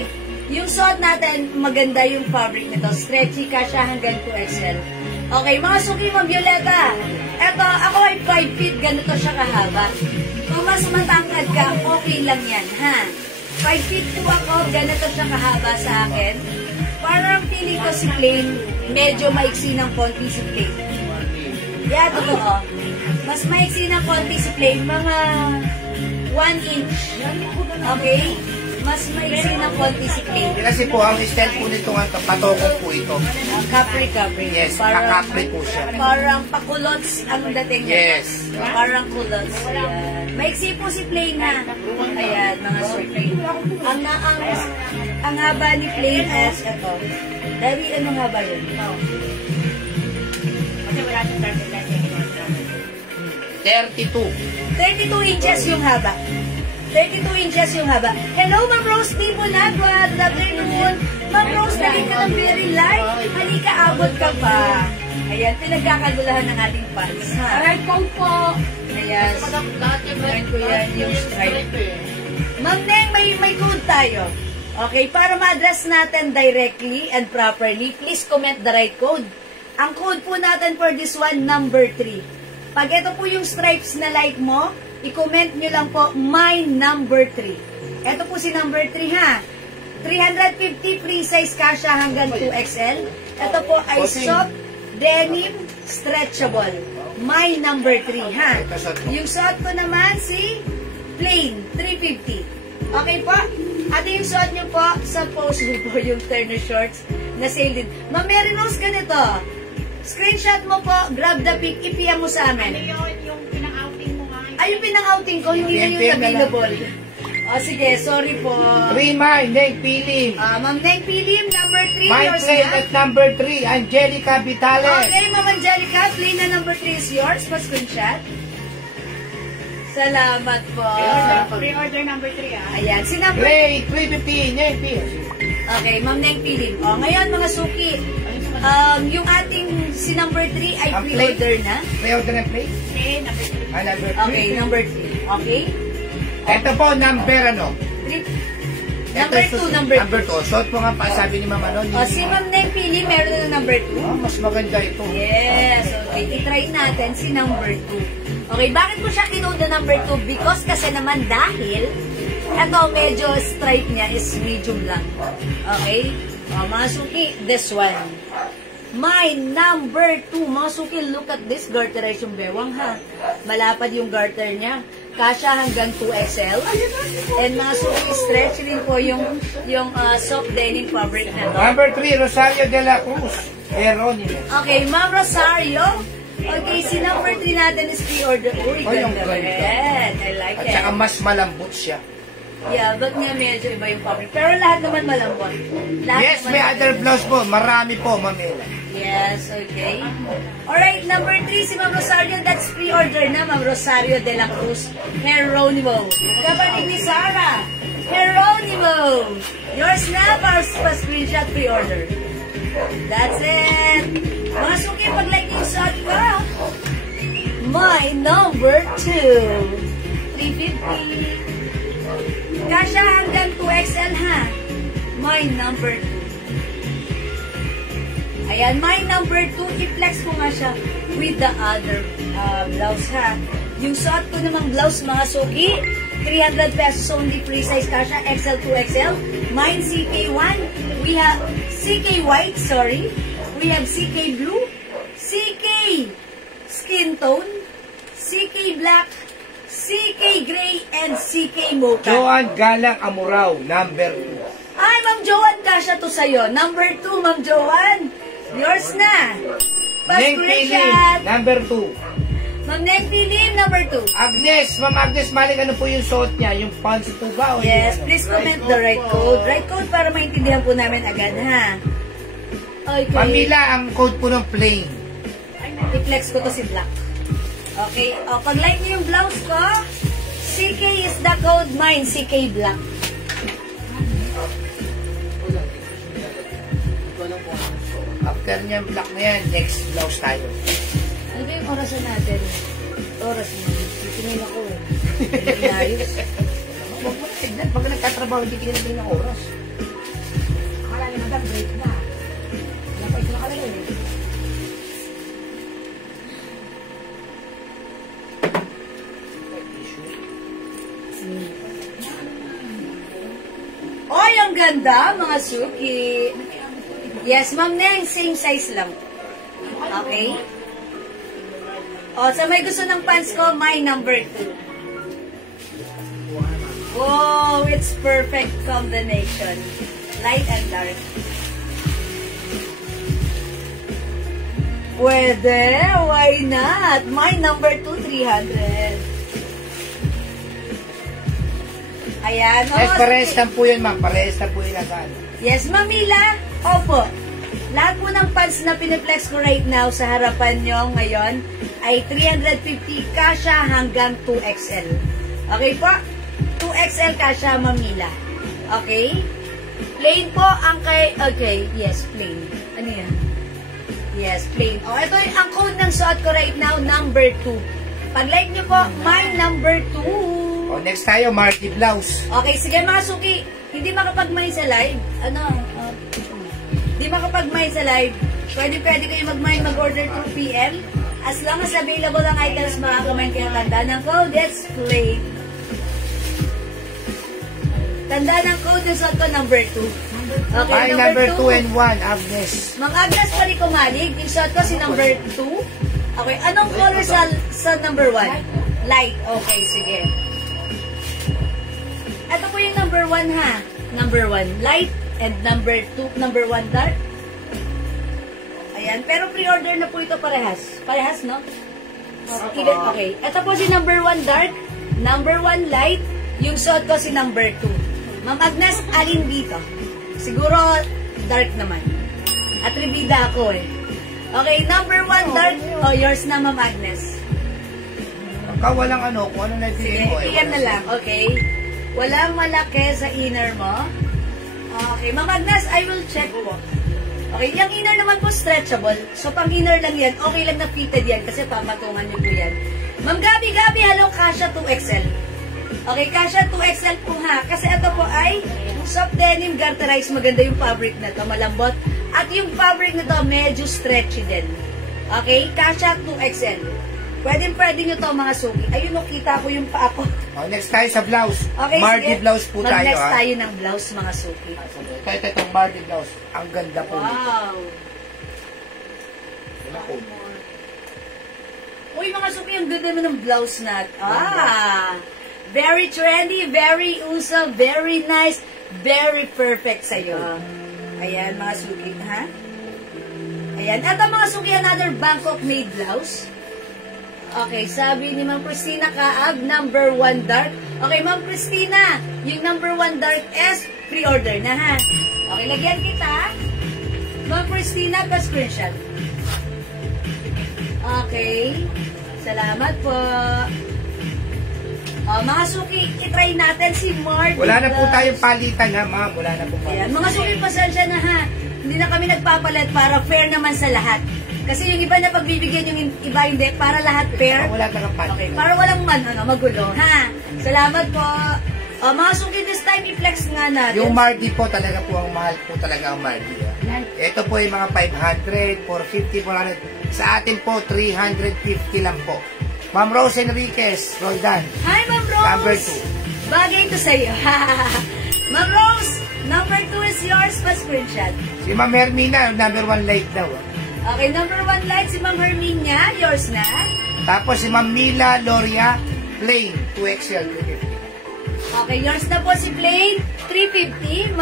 yung suot natin, maganda yung fabric nito. Stretchy ka siya hanggang 2XL. Okay, mga Suki, Ma'am Violeta. Eto, ako ay 5 feet, ganito siya kahaba. Kung mas matangkad ka, okay lang yan, ha? 5 feet po ako, ganito siya kahaba sa akin. Parang feeling ko si Plain, medyo maiksi ng konti si Plain. Yeah, totoo. Mas maiksi ng konti si Plain, mga 1 inch. Okay? Mas maiksi ng konti si Plain. Kasi po, ang style po nito nga, patokong po ito. Capri. Yes, Parang- kakapri po siya. Parang pakulots ang dating niya. Yes. Parang kulots. Ayan. Maiksi po si Plain na. Ayan, mga Suki. Ang haba ni Plain is ito. Dari, anong haba yun? Kasi wala siyang target lang. 32. 32 inches yung haba. 32 inches yung haba. Hello, Ma'am Rose T. Bonagua. Good afternoon. Ma'am Rose, naging ka ng very light. Halika, abot ka pa. Ayan, pinagkakagulahan ng ating fans. Ha? Right phone po. Ayan. Ayan ko yan yung stripe. Ma'am Neng, may code tayo. Okay, para ma-address natin directly and properly, please comment the right code. Ang code po natin for this one, number 3. Pag ito po yung stripes na like mo, i-comment nyo lang po, my number 3. Ito po si number 3 ha. 350 free size kasha hanggang 2XL. Ito po ay soft denim stretchable. My number 3 ha. Yung suot ko naman si plain 350. Okay po? At yung suot nyo po sa post po yung Turner shorts na sale din. Ma'am Mary Rose, ganito. Screenshot mo po, grab the pic, ipia mo sa amin. Yung pinang-outing mo nga. Ay, yung pinang-outing ko, hindi na yung available. O, sige, sorry po. 3 Mine, Neng Pilim. Ma'am Neng Pilim, number 3, Mine yours Play na. at number 3, Angelica Vitales. Okay, Ma'am Angelica, play na number 3 is yours. Pa-screenshot. Salamat po. Pre-order number 3 ah. Ayan, si number... Play 350, Neng Pilim. Okay, Ma'am Neng Pilim. O, ngayon mga suki, yung ating si number 3 ay Ang pre-order na. Pre-order na play? Play number 3. Number 3. Okay, number 3. Okay? Ito po, number ano? Number 2, number 2. Number 2. Short po nga pa, sabi ni Mama Ano. O, si Ma'am Neng Pilim, meron na number 2. Mas maganda ito. Yes, okay. I-try natin si number 2. Okay, bakit mo siya kinode na number 2? Because kasi naman dahil ito medyo stripe niya is medium lang. Okay? O, mga suki, this one. My number 2, mga suki, look at this, garterize yung bewang ha. Malapad yung garter niya. Kasha hanggang 2XL. And mga suki, stretch din po yung soft denim fabric na to. Number 3, Rosario de la Cruz. Heronimo. Okay, Ma'am Rosario. Okay, si number 3 natin is pre-order. Uy, yung ganda ganito. rin. I like At it. saka mas malambot siya. Yeah, but nga medyo iba yung fabric. Pero lahat naman malambot. Lahat Yes, naman may malambot. other blouse po. Marami po, Mamela. Yes, okay. Alright, number 3, si Ma'am Rosario. That's pre-order na, Ma'am Rosario de la Cruz. Heronimo. Kapatid ni Sarah. Heronimo. Yours na, pa-screenshot pre-order. That's it. Mga suki, pag-like yung shot ka. My number 2. 350. Kasha hanggang 2XL ha. My number 2. Ayan, my number 2. I-flex ko nga siya with the other blouse ha. Yung suot ko namang blouse mga suki, 300 pesos only, free size kasha, XL 2XL. Mine CK1. We have CK white, sorry. We have CK blue, CK skin tone, CK black, CK gray, and CK mocha. Joan Galang Amurao, number 2. Ay, Ma'am Joan, kasha to sa'yo. Number 2, Ma'am Joan. Yours na. Neng Pilin, Pa-screenshot. number 2. Ma'am Neng Pilin, number 2. Agnes, Ma'am Agnes, mali ano po yung suot niya? Yung pants po ba? O Yes, yung ano? please comment the right code. Right code para maintindihan po namin agad, ha? Okay. Pamila, ang code po ng plain. I-flex ko to si Black. Okay. O, pag like niyo yung blouse ko, CK is the code, mine, CK Black. After niya, black na yan, next blouse tayo. Ano ba yung orasan natin? Oras mo. Titingin ako eh. Inayos. Huwag mo tignan, pag nagtatrabaho, hindi tignan ng oras. Akala ni Madam, break na. Wala pa ito nakalagay eh. Oy, ang ganda, mga suki. Yes, Ma'am Neng, same size lang. Okay? O, sa may gusto ng pants ko, my number 2. Oh, it's perfect combination. Light and dark. Pwede, why not? My number 2, 300. Ayan. Yes, parehas lang po yun, ma'am. Parehas lang po yun agad. Yes, Mamila. Opo. Lahat po ng pants na piniplex ko right now sa harapan nyo ngayon ay 350 kasha hanggang 2XL. Okay po? 2XL kasha, Mamila. Okay? Plain po ang kay... Okay, yes, plain. Ano yan? Yes, plain. O, ito yung ang code ng suot ko right now, number 2. Pag-like nyo po, my number 2. O, next tayo, Marty Blouse. Okay, sige mga suki. Hindi makapag-mine sa live. Hindi makapag-mine sa live. Pwede kayo mag-mine, mag-order 2 PM. As long as available ang items, makaka-mine kayo. Tanda ng code, let's play. Tanda ng code, yung suot ko, number 2. Okay, Ay, number 2 and 1, Agnes. Mang Agnes pa rin kumalig. Yung suot ko, si number 2. Okay, anong color sa number 1? Light. Okay, sige. Ito po yung number 1 ha. Number 1 light and number 2, number 1 dark. Ayan, pero pre-order na po ito parehas. Parehas, no? Okay. Ito po si number 1 dark, number 1 light, yung suot ko si number 2. Ma'am Agnes, alin dito? Siguro dark naman. At revida ako eh. Okay, number 1 dark. Oh, yours na, Ma'am Agnes. Pagka walang ano, kung ano na Sige, yung mo. iyan na lang. Okay. Walang malaki sa inner mo. Okay, Ma'am Agnes, I will check po. Okay, yung inner naman po stretchable. So, pang inner lang yan. Okay lang na fitted yan kasi papatungan nyo po yan. Ma'am Gabi, hello, Kasha 2XL. Okay, Kasha 2XL po ha. Kasi ito po ay soft denim garterized. Maganda yung fabric na to, malambot. At yung fabric na to, medyo stretchy din. Okay, Kasha 2XL. Pwede nyo to mga suki. Ayun, kita ko yung paa ko. O, next tayo sa blouse. Okay, Marty sige. Blouse po tayo, Mag-next ha? tayo ng blouse, mga suki. Ito, itong Marty Blouse. Ang ganda po. Wow! Uy, mga suki, ang ganda mo ng blouse natin. Very trendy, very uso, very nice, very perfect sa'yo. Ayan, mga suki, ha? Ayan. At ang mga suki, another Bangkok made blouse. Okay, sabi ni Ma'am Christina Kaab, number 1 dark. Okay, Ma'am Christina, yung number 1 dark S, pre-order na, ha? Okay, lagyan kita. Ma'am Christina, pa-screenshot. Okay. Salamat po. Mga suki, itry natin si Mark. Wala na po tayong palitan, ha, ma'am. Wala na po palitan. Ayan, mga suki, pasensya na, ha? Hindi na kami nagpapalit para fair naman sa lahat. Kasi yung iba na pagbibigyan, yung iba hindi, para lahat fair. Wala na palitan. Okay, para walang magulo, ha? Salamat po. Mga suki, this time, i-flex nga natin. Yung Mardi po, talaga po, ang mahal po talaga ang Mardi. Ito po yung mga 500, 450, 400. Sa atin po, 350 lang po. Ma'am Rose Enriquez, Roldan. Hi, Ma'am Rose. Number 2. Bagay ito sa'yo. Ma'am Rose, number 2 is yours, pa-screenshot. Si Ma'am Hermina, number 1 like daw. Okay, number 1 like si Ma'am Herminia, yours na. Tapos si Ma'am Mila Loria, plain, 2XL, 350. Okay, yours na po si Plain, 350.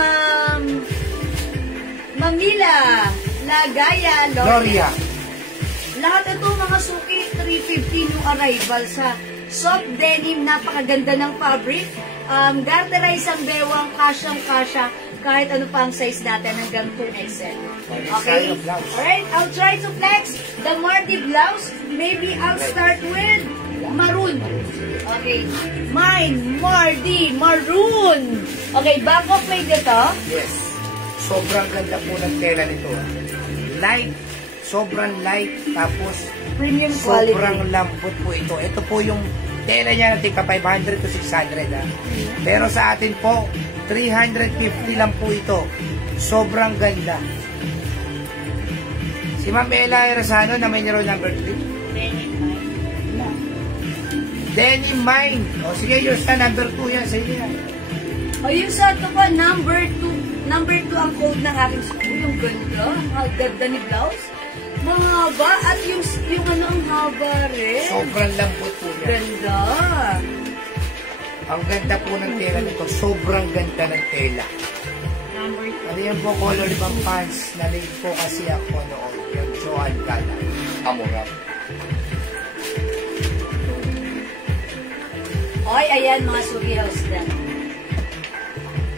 Ma'am Mila Lagaya Loria. Lahat ito mga suki, 350 yung arrival sa soft denim, napakaganda ng fabric. Garterize ang bewang, kasyang-kasya, kahit ano pa ang size natin hanggang 2XL. Okay? Alright, I'll try to flex the Mardi blouse. Maybe I'll start with maroon. Okay. Mine, Mardi, maroon. Okay, Bangkok made ito. Yes. Sobrang ganda po ng tela nito. Light. Sobrang light, tapos Premium quality. sobrang lambot po ito. Ito po yung tela niya natin ka 500 to 600. Pero sa atin po, 350 lang po ito. Sobrang ganda. Si Ma'am Ella Erasano na may niro number 3. Denim Mine. O sige, yours na number 2 yan. Sige yan. O yung sa ito po, number 2. Number 2 ang code ng aking school. Yung ganda. Ang ganda ni blouse. Mahaba. At yung ano ang haba rin. Sobrang lambot po yan. Ganda. Ang ganda po ng tela nito. Sobrang ganda ng tela. Number 2. Ano yan po, color ibang pants. Nalate po kasi ako noon. Yung Joan Gala. Amurap. Oy, ayan mga suki house na.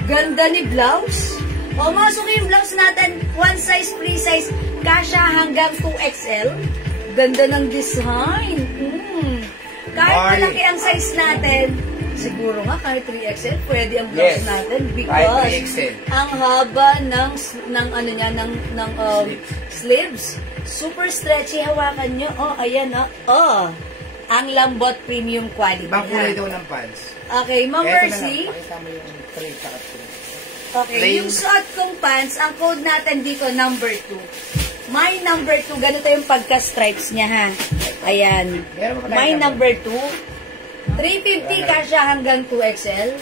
Ganda ni blouse. O mga suki yung blouse natin, one size, free size, kasha hanggang 2XL. Ganda ng design. Kahit malaki ang size natin, siguro nga kahit 3XL, pwede ang blouse natin because ang haba ng ano niya, ng sleeves. Super stretchy, hawakan nyo. Oh, ayan ang lambot premium quality. Ibang kulay daw ng pants. Okay, Ma'am Mercy. Pakita mo yung 3 tsaka 2. Okay, yung suot kong pants, ang code natin dito, number 2. My number 2, ganito yung pagka-stripes niya, ha? Ayan. My number 2. 350 kasya hanggang 2XL.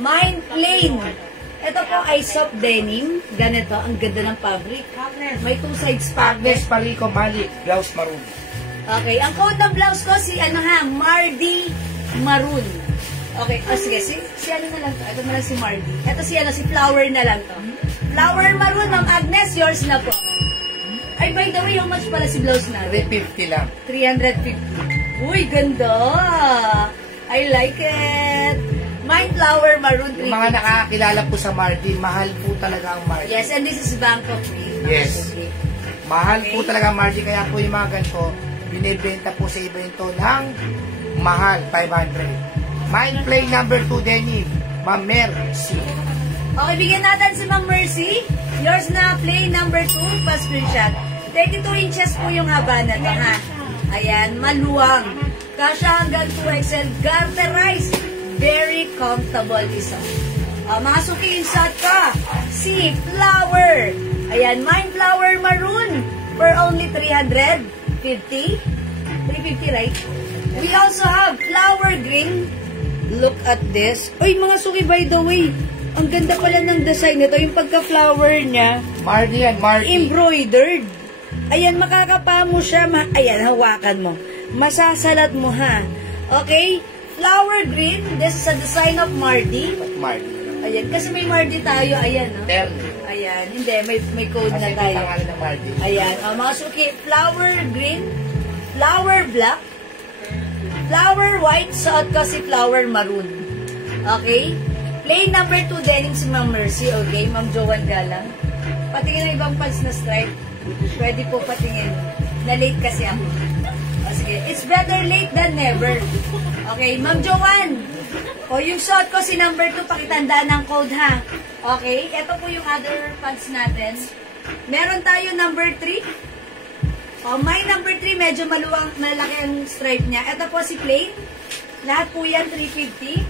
Mine plain. Ito po ay soft denim. Ganito, ang ganda ng fabric. May 2 sides Agnes fabric. Palico Malik, blouse maroon. Okay, ang code ng blouse ko, si Mardi Maroon. Okay, sige, si ano na lang to. Ito na lang si Mardi. Ito si Flower na lang to. Flower Maroon, Ma'am Agnes, yours na po. Ay, by the way, how much pala si blouse na? 350 lang. 350. Uy, ganda! I like it! Mine Flower Maroon 350. Yung mga nakakakilala po sa Mardi, mahal po talaga ang Mardi. Yes, and this is Bangkok Made. Yes. Mahal po talaga ang Mardi, kaya po yung mga ganito, binibenta po sa iba ito ng mahal, 500. Mine Play number 2 denim, Ma'am Mercy. Okay, bigyan natin si Ma'am Mercy. Yours na, Play number 2, pa-screenshot. 32 inches po yung haba na ito, ha? Ayan, maluwang. Kasya hanggang 2XL, garterized. Very comfortable isa. Mga suki, insert ka. Si Flower. Ayan, Mine Flower Maroon for only 350. 350, right? We also have Flower Green. Look at this. Uy, mga suki, by the way, ang ganda pala ng design nito. Yung pagka-flower niya, Mardi yan, Mardi. embroidered. Ayan, makakapa mo siya. Ayan, hawakan mo. Masasalat mo, ha? Okay? Flower green. This is a design of Mardi. Mardi. Ayan, kasi may Mardi tayo. Ayan, no? Terno. Ayan, hindi. May code Kasi na may tayo. pangalan ng Mardi. Ayan, mga suki. Flower green. Flower black. Flower white. Suot ko si flower maroon. Okay? Plain number 2 denim si Ma'am Mercy. Okay? Ma'am Joan Galang. Patingin ng ibang pants na stripe. Pwede po patingin. Na-late kasi ako. O sige. It's better late than never. Okay, Ma'am Joan. O yung suot ko si number 2, pakitandaan ng code, ha? Okay, ito po yung other pants natin. Meron tayo number 3. O, may number 3, medyo malaki ang stripe niya. Ito po si plain. Lahat po yan, 350.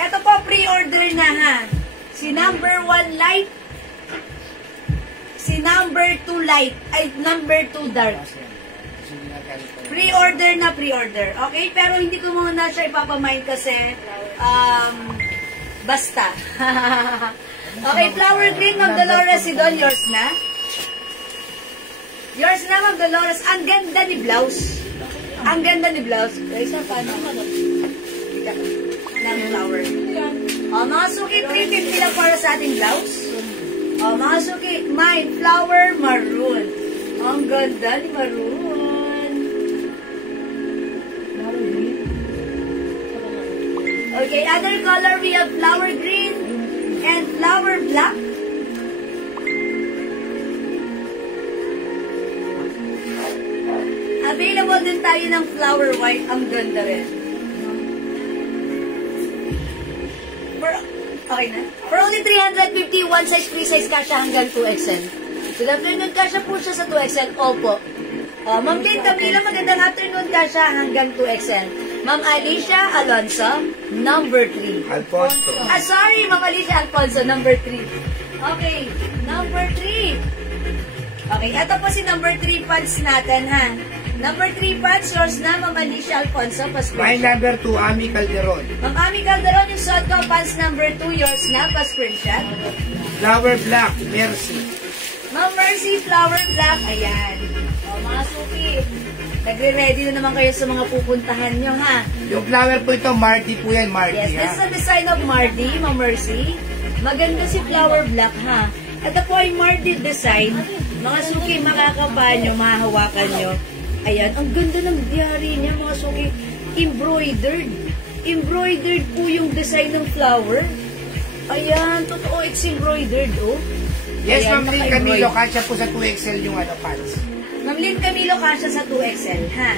Ito po, pre-order na, ha? Si number 1 light. Si number 2 light. Ay, number 2 dark. Pre-order na pre-order. Okay? Pero hindi ko muna siya ipapamind kasi basta. Okay, flower green, Ma'am Dolores Sidon, yours na? Yours na, Ma'am Dolores. Ang ganda ni blouse. Ang ganda ni blouse. Guys, paano? Ng flower. O, mga suki, 350 lang para sa ating blouse. O, mga suki, may flower maroon. Ang ganda ni maroon. Okay, other color, we have flower green and flower black. Available din tayo ng flower white. Ang ganda rin. Okay na? For only 350, one size, free size kasha hanggang 2XL. Good afternoon, kasha po siya sa 2XL. Opo. Ma'am Lynn Camila, magandang afternoon kasha hanggang 2XL. Ma'am Alicia Alonso, number 3. Alfonso. Sorry, Ma'am Alicia Alfonso, number 3. Okay, number 3. Okay, ito po si number 3 pants natin, ha? Number 3 pants, yours na, Ma'am Alicia Alfonso. My number 2, Ami Calderon. Ma'am Ami Calderon, yung suot ko, pants number 2, yours na, pa-screenshot. Flower black, Mercy. Ma'am Mercy, flower black, ayan. O, mga suki, nagre-ready na naman kayo sa mga pupuntahan nyo, ha? Yung flower po ito, Mardi po yan, Mardi. Yes, this is the design of Mardi, Ma'am Mercy. Maganda si flower black, ha? Ito po ay Mardi design. Mga suki, makakapa nyo, mahahawakan nyo. Ayan, ang ganda ng diary niya, mga suki. Embroidered. Embroidered po yung design ng flower. Ayan, totoo, it's embroidered, oh. Yes, Ayan, Ma'am Lynn naka-embroidered. Camilo, kasya po sa 2XL yung pants. Ma'am Lynn Camilo, kasya sa 2XL, ha?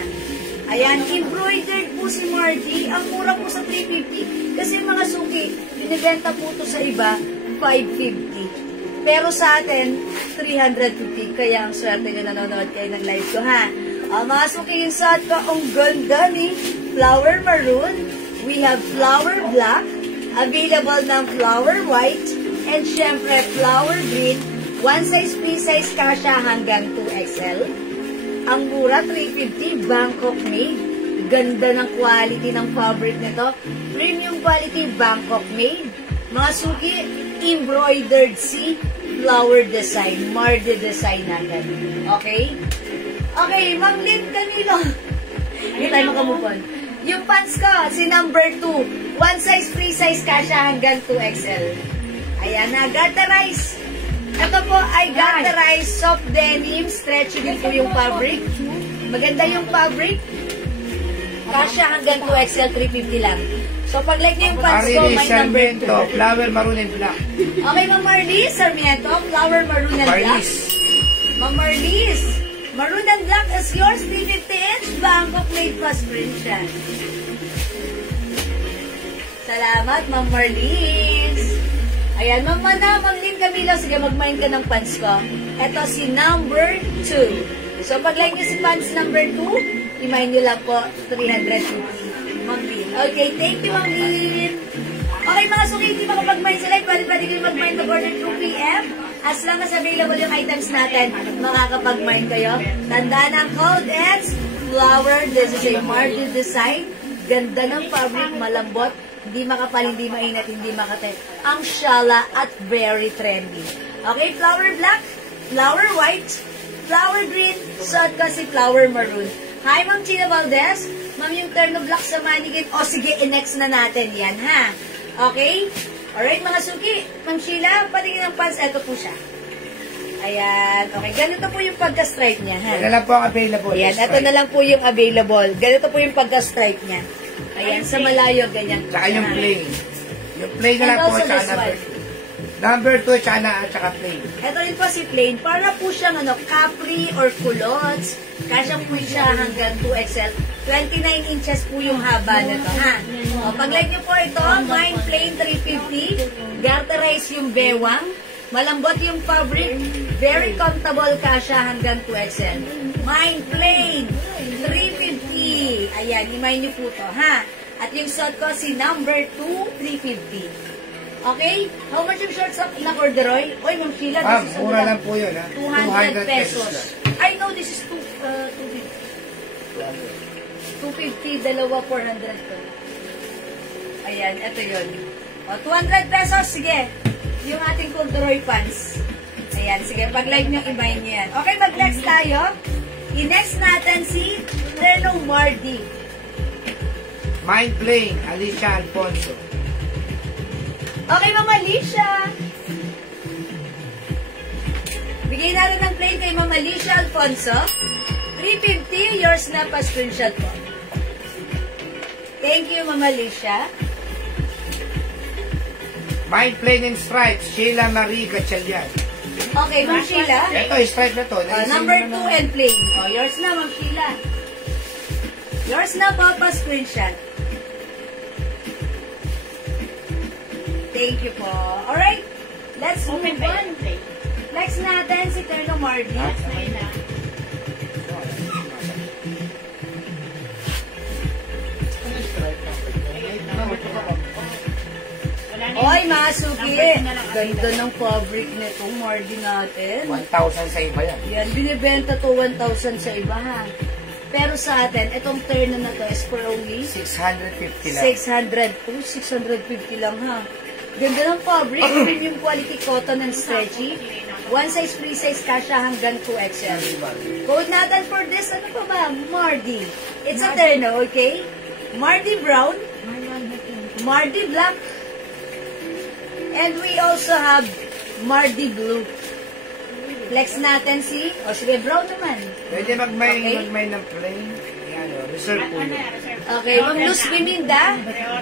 Ayan, embroidered po si Mardi. Ang mura po sa 350. Kasi mga suki, binibenta po to sa iba, 550. Pero sa atin, 350. Kaya ang swerte nyo nanonood kayo ng live ko, ha? Mga suki, yung suot ko, ang ganda ni flower maroon. We have flower black. Available ng flower white. And syempre, flower green. One size, free size kasha hanggang 2XL. Ang mura, 350, Bangkok made. Ganda ng quality ng fabric nito. Premium quality, Bangkok made. Mga suki, embroidered si flower design. Mardi design natin. Okay? Okay, Ma'am Lynn Camilo. Hindi tayo makamupon. Yung pants ko, si number 2. One size, free size kasha hanggang 2XL. Ayan na, garterize. Ito po ay garterize soft denim. Stretchy din po yung fabric. Maganda yung fabric. Kasha hanggang 2XL, 350 lang. So, pag like niyo yung pants ko, may number 2. Sarmiento, flower maroon and black. Okay, Ma'am Marlies, Sarmiento, flower maroon and black. Marlies. Ma'am Marlies, maroon and black is yours, 350 inch, Bangkok made pa screenshot. Salamat, Ma'am Marlies. Ayan, Ma'am Lynn Camilo, sige, mag-mind ka ng pants ko. Ito si number 2. So, pag like niyo si pants number 2, i-mind nyo lang po, 350. Ma'am Lynn. Okay, thank you, Ma'am Lynn. Okay, mga suki, hindi makapag-mind sila. Pwede kayo mag-mind mag-order 2 p.m. As long as available yung items natin, makakapag-mind kayo. Tandaan ang code is flower. This is a Mardi design. Ganda ng fabric, malambot. Hindi makapal, hindi mainit, hindi makate. Ang shala at very trendy. Okay, flower black, flower white, flower green, suot ko si flower maroon. Hi, Ma'am China Valdez. Ma'am, yung terno black sa mannequin. O, sige, i-next na natin yan, ha? Okay? Alright, mga suki. Ma'am Sheila, patingin ng pants. Ito po siya. Ayan. Okay, ganito po yung pagka-stripe niya, ha? Yan na lang po ang available. Ayan, ito na lang po yung available. Ganito po yung pagka-stripe niya. Ayan, sa malayo, ganyan. Tsaka yung plain. Yung plain na And lang po, also tsaka this number one. 2. Number 2, tsaka plain. Ito rin po si plain. Para po siyang capri or culottes. Kasya po siya hanggang 2XL. 29 inches po yung haba na to, ha? O, pag-like nyo po ito, mine plain 350. Garterize yung bewang. Malambot yung fabric. Very comfortable kasya hanggang 2XL. Mine plain 350. Ayan, imay nyo po to, ha? At yung suot ko si number 2, 350. Okay? How much yung shorts na corduroy? Oy, Ma'am Sheila, Ah, this is mura lang po yun, ha? 200 lang. pesos. I know this is 250, dalawa 400 to. Ayan, ito yun. O, 200 pesos, sige. Yung ating corduroy pants. Ayan, sige, pag-like nyo, ibayin nyo yan. Okay, mag-next tayo. I-next natin si Reno Mardi. Mind plain, Alicia Alfonso. Okay, Ma'am Alicia. Bigay natin ng plain kay Ma'am Alicia Alfonso. 350, yours na pa screenshot po. Thank you, Ma'am Alicia. Mind plain and stripes, Sheila Marie Gatchalian. Okay, Ma'am Sheila. Ito, stripe na to. Number 2 and plain. Oh, yours na, Ma'am Sheila. Yours na po pa screenshot. Thank you po. Alright, let's move on. Next natin si Terno Mardi. Oy, mga suki. Ganda ng fabric nitong Mardi natin. 1,000 sa iba yan. Yan, binibenta to 1,000 sa iba, ha. Pero sa atin, itong terno na to is for only 650 lang. 600 po. 650 lang, ha. Ganda ng fabric. Premium quality cotton and stretchy. One size, free size, kasha hanggang 2XL. Code natin for this, ano pa ba? Mardi. It's a terno, okay? Mardi brown. Mardi black. And we also have Mardi blue. Flex natin si... O, sige, brown naman. Pwede Okay. magmay ng plain. Yan, reserve po yun. Okay, Ma'am Luz Biminda.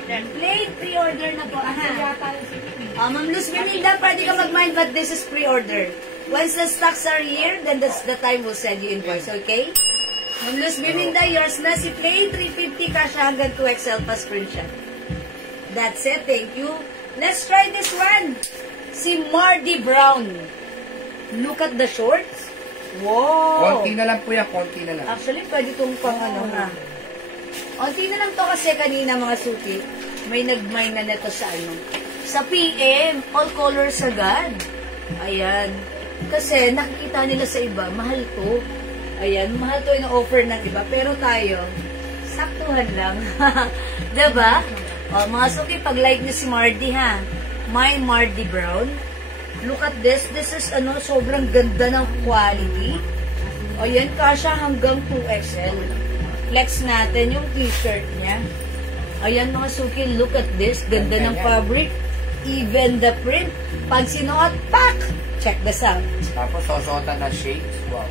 Plain, pre-order na po. Aha. Ma'am Luz Biminda, pwede ka mag-mind but this is pre-order. Once the stocks are here, then that's the time we'll send you invoice, okay? Ma'am Luz Biminda, yours na si plain 350 kasha hanggang 2XL pa screenshot. That's it, thank you. Let's try this one. Si Mardi Brown. Look at the shorts. Wow. Konti na lang po yan, konti na lang. Actually, pwede itong pang ano na. Konti na lang to kasi kanina mga suki, may nag-mine na neto sa ano. Sa PM, all colors agad. Ayan. Kasi nakikita nila sa iba, mahal to. Ayan, mahal to yung offer ng iba. Pero tayo, saktuhan lang. Diba? O, mga suki, pag-like niyo si Mardi, ha? My Mardi Brown. Look at this. This is, sobrang ganda ng quality. O, yan, kasha hanggang 2XL. Flex natin yung t-shirt niya. Ayan, mga suki, look at this. Ganda ng fabric. Even the print. Pag sinuot, pak! Check this out. Tapos, sosuotan na shades. Wow.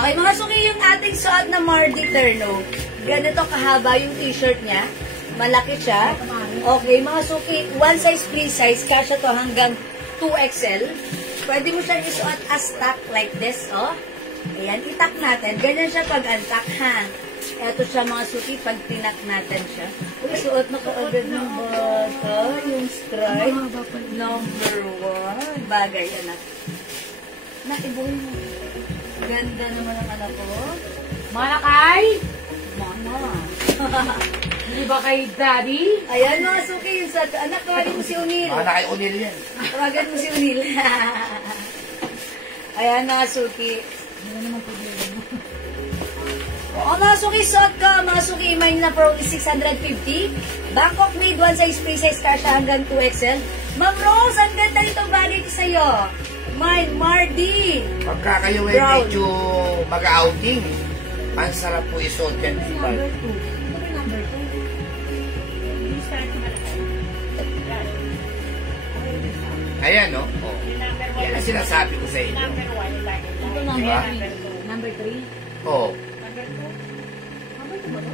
Okay, mga suki, yung ating suot na Mardi Terno. Ganito kahaba yung t-shirt niya. Malaki siya. Okay, mga suki, one size, free size. Kasya to hanggang 2XL. Pwede mo siyang isuot as tack like this, oh. Ayan, itak natin. Ganyan siya pag untack, ha. Ito siya, mga suki, pag tinak natin siya. Uy, suot na kaagad ng bata. Yung stripe. Number 1. Bagay, anak. Naibuhin mo. Ganda naman ang anak ko. Malakay! Mama. Di ba kay Daddy? Ayan mga suki, yung sa anak, tawagan mo si Unil. Baka na kay Unil yan. Tawagan mo si Unil. Ayan mga suki. Ano naman problema mo? O mga suki, suot ko, mga suki, imay na for only 650. Bangkok made one size, free size, kasha hanggang 2XL. Ma'am Rose, ang ganda nito bagay ko sa'yo. Mine, Mardi. Pagka kayo ay Brown. medyo mag-outing, ang sarap po isuot yan. Number 2. Ano yung number 2? Ayan, no? Oh. Yan ang sinasabi ko sa inyo. Ito number Diba? 3. Number 3? Oh. Number 2 ba ito?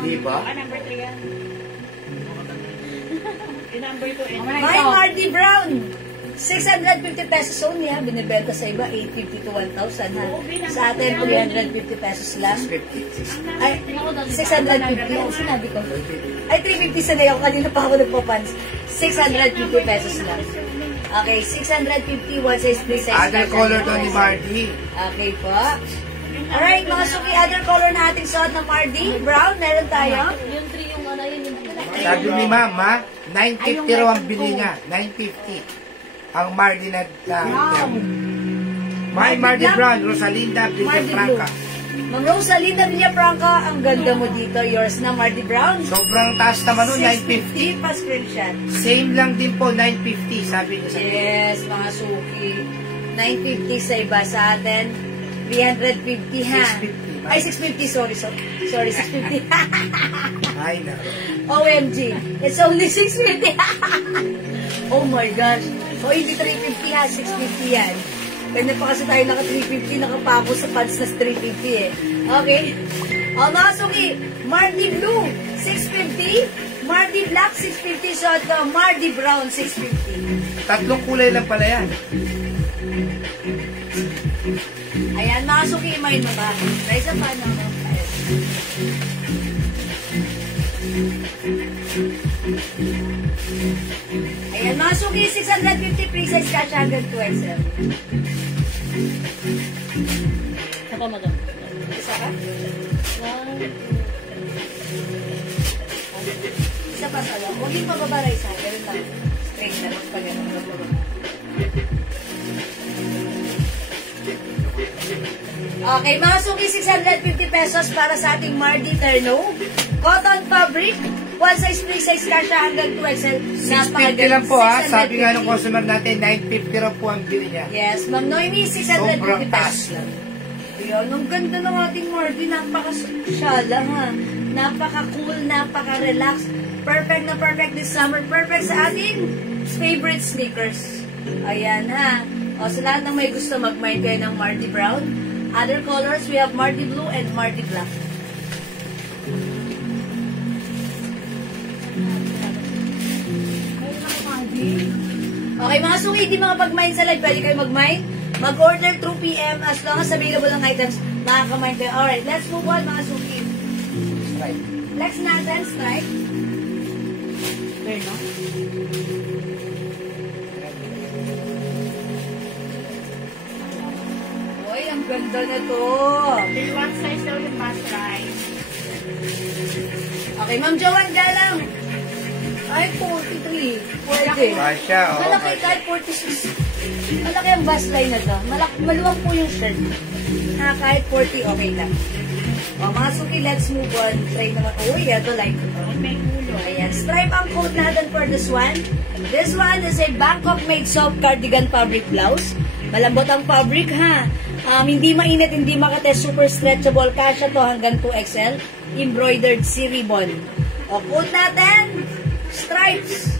Di ba? Number 3 yan. Yung number 2 eh. Mine, Mardi Brown. 650 pesos only ha. Binibenta sa iba, 850 to 1,000 ha. Sa atin, 350 pesos lang. 650. Ay, 650. Ang sinabi ko. Ay, 350 sanay ako. Kanina pa ako nagpapans. 650 pesos lang. Okay, 650, one size, three size. Other color to ni Mardi. Okay po. Alright, mga suki, other color na ating suot ng Mardi. Brown, meron tayo. Yung 3 yung ano yun. Sabi ni Mama, 950 raw ang bili niya. 950. Ang Mardi na May Mardi Brown, Rosalinda Villafranca. Ma'am Rosalinda Villafranca, ang ganda mo dito. Yours na, Mardi Brown. Sobrang taas naman nun, 650 950. pa screenshot. Same lang din po, 950, sabi niya sa akin. Yes, mga suki. 950 sa iba sa atin. 350 ha. 650. Ay, 650, sorry, 650. Ay, na. OMG, it's only 650. Oh my gosh. So, hindi 350 ha, 650 yan. Kanya pa kasi tayo naka 350, nakapako sa pants na 350 eh. Okay? O, mga suki, Mardi Blue, 650. Mardi Black, 650. So, at Mardi Brown, 650. Tatlong kulay lang pala yan. Ayan, mga suki, imahin mo ba? Try sa paano mo. Ayan, mga suki, 650 free size cash hanggang 2XL. Isa pa, madam. Isa ka? Isa pa sa lang. Huwag yung pababa isa. Ganun lang. Straight na lang. Pag ganun. Okay, mga suki, 650 pesos para sa ating Mardi Terno. Cotton fabric. One size, free size kasha hanggang 2XL. 650 lang po ha. Sabi nga ng customer natin, 950 raw po ang bili niya. Yes, Ma'am Noemi, 650 Sobrang pesos lang. Ayan, ang ganda ng ating Mardi. Napaka-syala ha. Napaka-cool, napaka-relax. Perfect na perfect this summer. Perfect sa ating favorite sneakers. Ayan ha. O, sa lahat ng may gusto mag-mind kayo ng Mardi Brown. Other colors, we have Mardi Blue and Mardi Black. Okay, mga suki, di mga pag-mind sa live, pwede kayo mag-mind. Mag-order through PM as long as available ang items, makaka-mind kayo. Alright, let's move on, mga suki. Right. Next natin, stripe. Fair, no? Uy, ang ganda na to. Till one size daw yung mass rice. Okay, Ma'am Joanne Galang. Ay, 43. Pwede. Masya, oh. Malaki kahit 46. Malaki ang bust line na to. Maluwag po yung shirt. Ha, kahit 40, okay lang. O, mga suki, let's move on. Try naman. Uy, ito like ko to. May ulo. Ayan, stripe ang coat natin for this one. This one is a Bangkok-made soft cardigan fabric blouse. Malambot ang fabric, ha. Hindi mainit, hindi makate, super stretchable. Kasha to hanggang 2XL. Embroidered si ribbon. O, coat natin, stripes.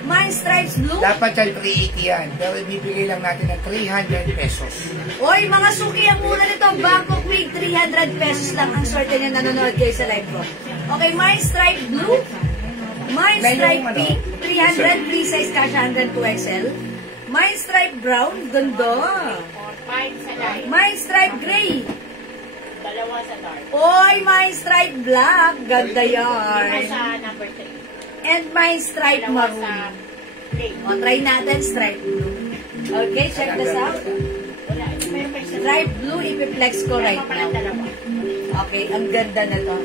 Mine stripes blue. Dapat yan 380 yan. Pero ibibigay lang natin ng 300 pesos. Oy, mga suki, ang mura nito, Bangkok Wig, 300 pesos lang ang swerte niya nanonood kayo sa live ko. Okay, mine stripe blue. Mine stripe pink, 300, free size kasha hanggang 2XL. Mine stripe brown, ganda. Or 5 sa light. Mine stripe gray. Dalawa sa dark. Oy, mine stripe black, ganda Dalawa yan. sa number 3. And mine stripe Dalawa sa maroon. play. O, try natin stripe blue. Okay, check this out. Wala. Meron pa isa. Stripe blue, ipiplex ko right Meron pa pala now. dalawa. Okay, ang ganda na to.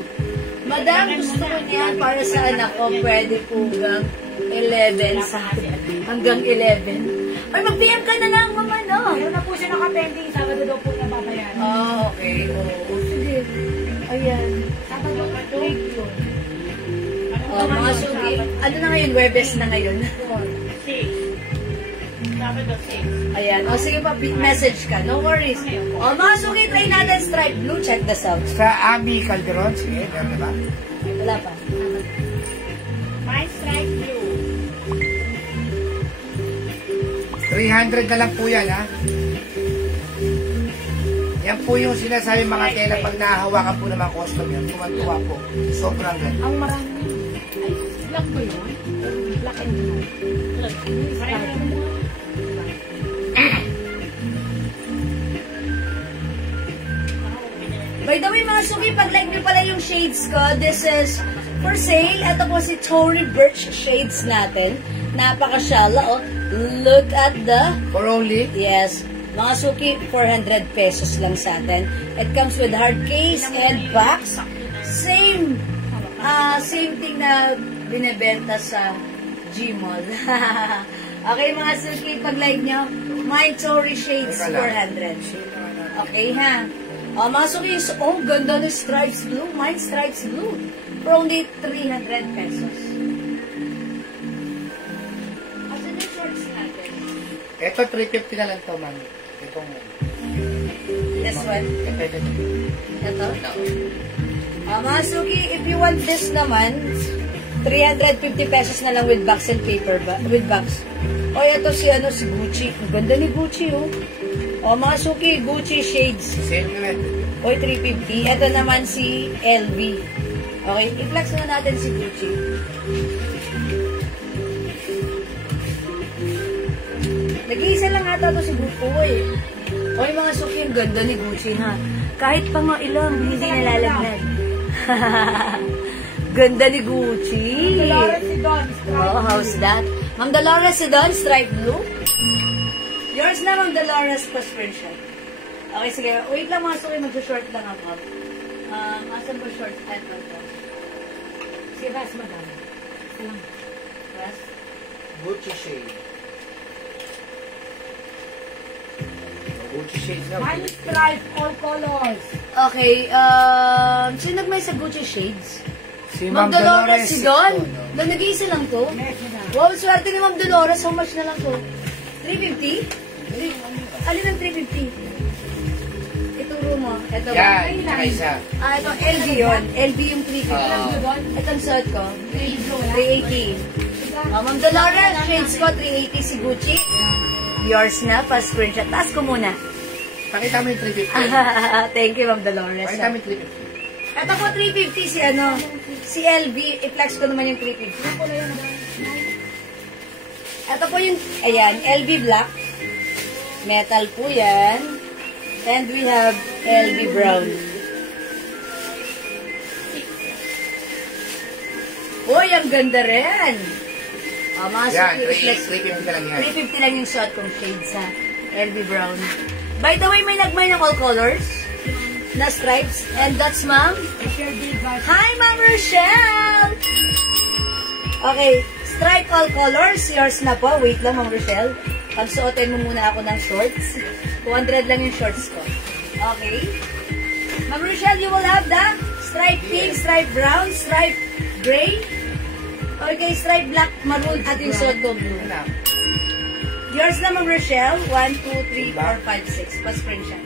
Madam, gusto ko niyan para sa anak ko. Pwede po hanggang 11. Hanggang 11. Ay, mag-PM ka na lang, mama, no? Meron na po siya nakapending. Sabado daw po niya babayaran. Okay. Oo, sige. Ayan. Sabado na ito. Mga suki. Ano na ngayon? Webes na ngayon. 6. Sabado 6. Ayan. O, sige pa, message ka. No worries. O, mga suki, try natin stripe blue. Check this out. Sa Ami Calderon, sige, meron na ba? Wala pa. My stripe blue. 300 na lang po yan, ha? Yan po yung sinasabi mga tela pag nahahawakan po ng mga customer. Tuwan-tuwa po. Sobrang ganda. Ang marami. Ay, black ba yun? Black and blue. By the way, mga suki, pag-like nyo pala yung shades ko, this is for sale. Ito po si Tory Burch shades natin. Napaka-shala, oh. Look at the... For only? Yes. Mga suki, 400 pesos lang sa atin. It comes with hard case and box. Same thing na binibenta sa Gmall. Okay, mga suki, pag-like nyo, my Tory shades, 400. Okay, ha? Mga suki, ganda ng stripes blue. Mine stripes blue. For only 300 pesos. Asan yung shorts natin? Ito, 350 na lang to, mami. Itong... This one? Ito. Ito? Mga suki, if you want this naman, 350 pesos na lang with box and paper with box. O, ito si Gucci. Ang ganda ni Gucci, oh. O, mga suki, Gucci shades. Sale na rin. O, 350. Ito naman si LV. Okay, i-flex na natin si Gucci. Nag-iisa lang ata ito si Gucci, eh. O, yung mga suki, ang ganda ni Gucci, ha. Kahit pa mga ilang, hindi nalalaglag. Ganda ni Gucci. Dolores si Don. Oh, how's that? Ma'am Dolores si Don, stripe blue. Yours na, Ma'am Dolores, plus screenshot. Okay, sige. Wait lang mga suki, mag-short lang ako. Asan ba short? Ito. Si Ras, madam. Salang. Ras? Gucci shade. Gucci shade na. Mine stripe, all colors. Okay, sino nagmay sa Gucci shades? Si Ma'am Dolores si Don. Oh, no. Don, nag-iisa lang to? Yes, madam. Wow, swerte ni Ma'am Dolores. How much na lang to? 350? Alin ang 350? Ituro mo. Ito ba? Yan, tsaka isa. Ito, LV yun. LV yung 350. Ah. Itong suot ko. 380. Ma'am Dolores, shades ko, 380 si Gucci. Yours na, pa screenshot. Taas ko muna. Pakita mo yung 350. Thank you, Ma'am Dolores. Pakita mo yung 350. Ito po, 350 si LV. I-flex ko naman yung 350. Ito po yung, ayan, LV black. Metal po yan. And we have LV brown. Uy, ang ganda rin. Mga Yan, suki, i-flex. 350 ka lang yan. 350 lang yung shot kong shades, ha. LV brown. By the way, may nagmay ng all colors na stripes. And that's Ma'am. Hi, Ma'am Rochelle! Okay, stripe all colors. Yours na po. Wait lang, Ma'am Rochelle. Pagsuotin mo muna ako ng shorts. 200 lang yung shorts ko. Okay. Ma'am Rochelle, you will have the stripe pink, stripe brown, stripe gray. Okay, stripe black, maroon, at yung suot ko blue. Yours na, Ma'am Rochelle. 1, 2, 3, 4, 5, 6. Pa-screenshot.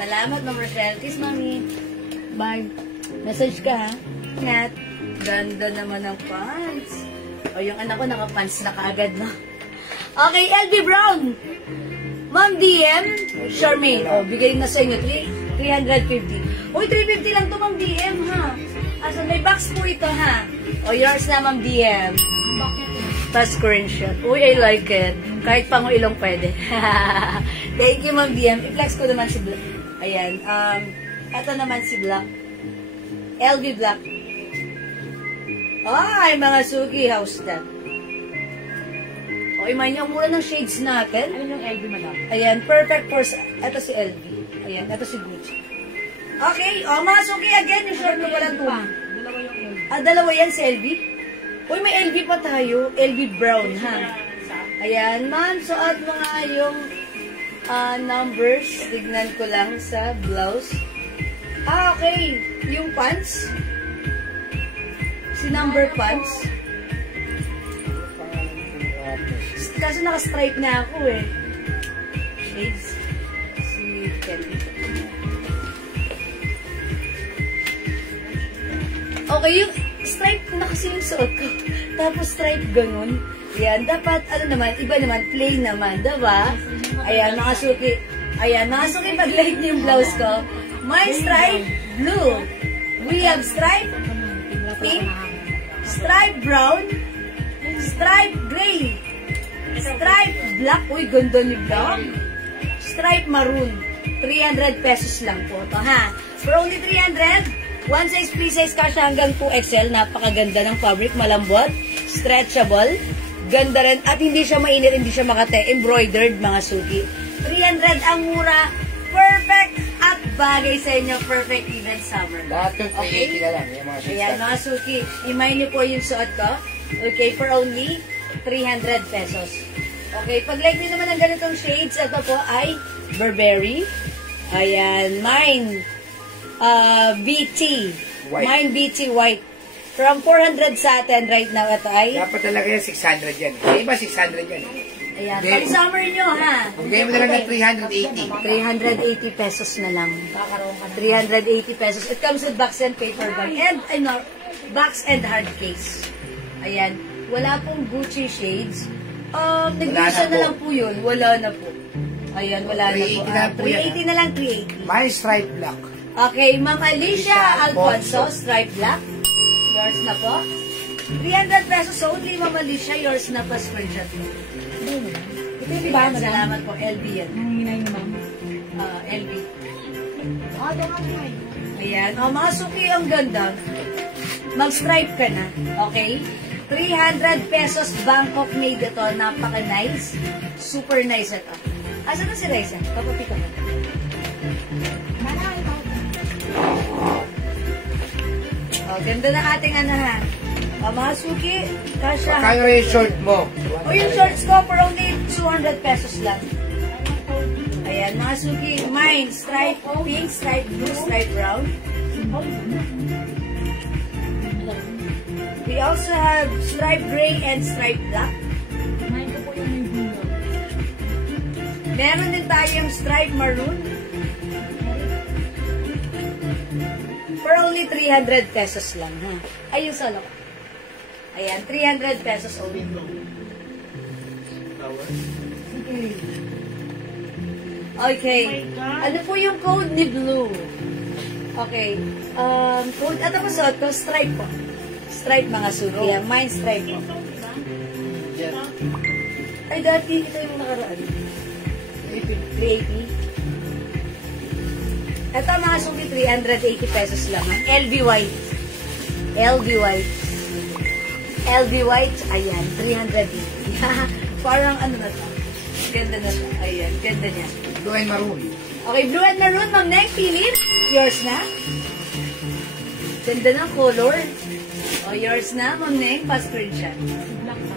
Salamat, Ma'am Rochelle. Kiss, Mami. Bye. Message ka, ha? Nat. Ganda naman ng pants. O, yung anak ko naka-pants na kaagad, no? Okay, LV Brown. Ma'am DM, Charmaine. O, bigay na sa inyo. 350. Uy, 350 lang to, Ma'am DM, ha? Asa, may box po ito, ha? O, yours na, Ma'am DM. Tapos screenshot. Uy, I like it. Kahit pango ilong pwede. Thank you, Ma'am DM. I-flex ko naman si Black. Ayan. Ito naman si Black. LV Black. Ay, mga suki. How's that? Okay, man, yung mura ng shades natin. Ano yung LV, madam? Ayan, perfect for... Ito si LV. Ayan, ito si Gucci. Okay, mga suki again, yung short na walang tuma. Dalawa yan si LV. Uy, may LV pa tayo. LV brown, ha? Ayan, ma'am, suot mo nga yung numbers. Tignan ko lang sa blouse. Okay. Yung pants. Si number pants. Kasi naka-stripe na ako eh. Shades. Si Kelly. Okay, yung stripe na kasi yung suot ko. Tapos stripe ganun. Ayan, dapat, iba naman, plain naman, diba? Ayan, mga suki. Ayan, mga suki, pag-like niyo yung blouse ko. My stripe, blue. We have stripe, pink, stripe brown, stripe gray, stripe black. Uy, ganda ni black. Stripe maroon. 300 pesos lang po ito, ha? For only 300, one size, free size, kasya hanggang 2XL. Napakaganda ng fabric, malambot, stretchable. Ganda rin. At hindi siya mainit, hindi siya makate. Embroidered, mga suki. 300 ang mura. Perfect at bagay sa inyo. Perfect even summer. Lahat yung 380 Okay? na lang. Yung mga shades Ayan, mga suki. Imay niyo po yung suot ko. Okay, for only 300 pesos. Okay, pag-like niyo naman ang ganitong shades, ito po ay Burberry. Ayan, mine. BT. White. Mine BT White. From 400 sa atin right now, ito ay... Dapat talaga yan 600 yan. Yung iba 600 yan. Ayan, Hindi. pag summer nyo, ha? Bigay mo na lang ng 380. 380 pesos na lang. 380 pesos. It comes with box and paper bag. And, box and hard case. Ayan. Wala pong Gucci shades. Nag-isa na lang po yun. Wala na po. Ayan, wala na po. 380 na po yan, 380 na lang, 380. My stripe black. Okay, Ma'am Alicia Alfonso, stripe black. Yours na po. 300 pesos only, Ma'am Alicia. Yours na po, screenshot mo. Ito yung iba, madam. Salamat po, LB yan. Ang hinay ni ma'am. LB. Ito nga po ay. Ayan. Mga suki, ang ganda. Mag-stripe ka na. Okay? 300 pesos Bangkok made ito. Napaka-nice. Super nice ito. Asa na si Raisa? Papapi ka mo. Ganda na ating ha. Mga suki, kasya. Kaya yung short mo. Yung shorts ko for only 200 pesos lang. Ayan, mga suki. Mine, stripe pink, stripe blue, stripe brown. We also have stripe gray and stripe black. Kumain ko po yung may bunga. Meron din tayong stripe maroon. For only 300 pesos lang, ha? Ay, yung solo. Ayan, 300 pesos only. Okay. Ano po yung code ni Blue? Okay. Code, ano po suot ko? Stripe po. Stripe, mga suki. Mine stripe po. Ay, dati, ito yung nakaraan. 380. Ito mga suki, 380 pesos lang. LV White. LV White. LV White, ayan, 380. Parang ano na to? Ganda na to. Ayan, ganda niya. Blue and maroon. Okay, blue and maroon, Ma'am Neng, Philip. Yours na. Ganda ng color. O, yours na, Ma'am Neng, pa-screenshot. Black pa.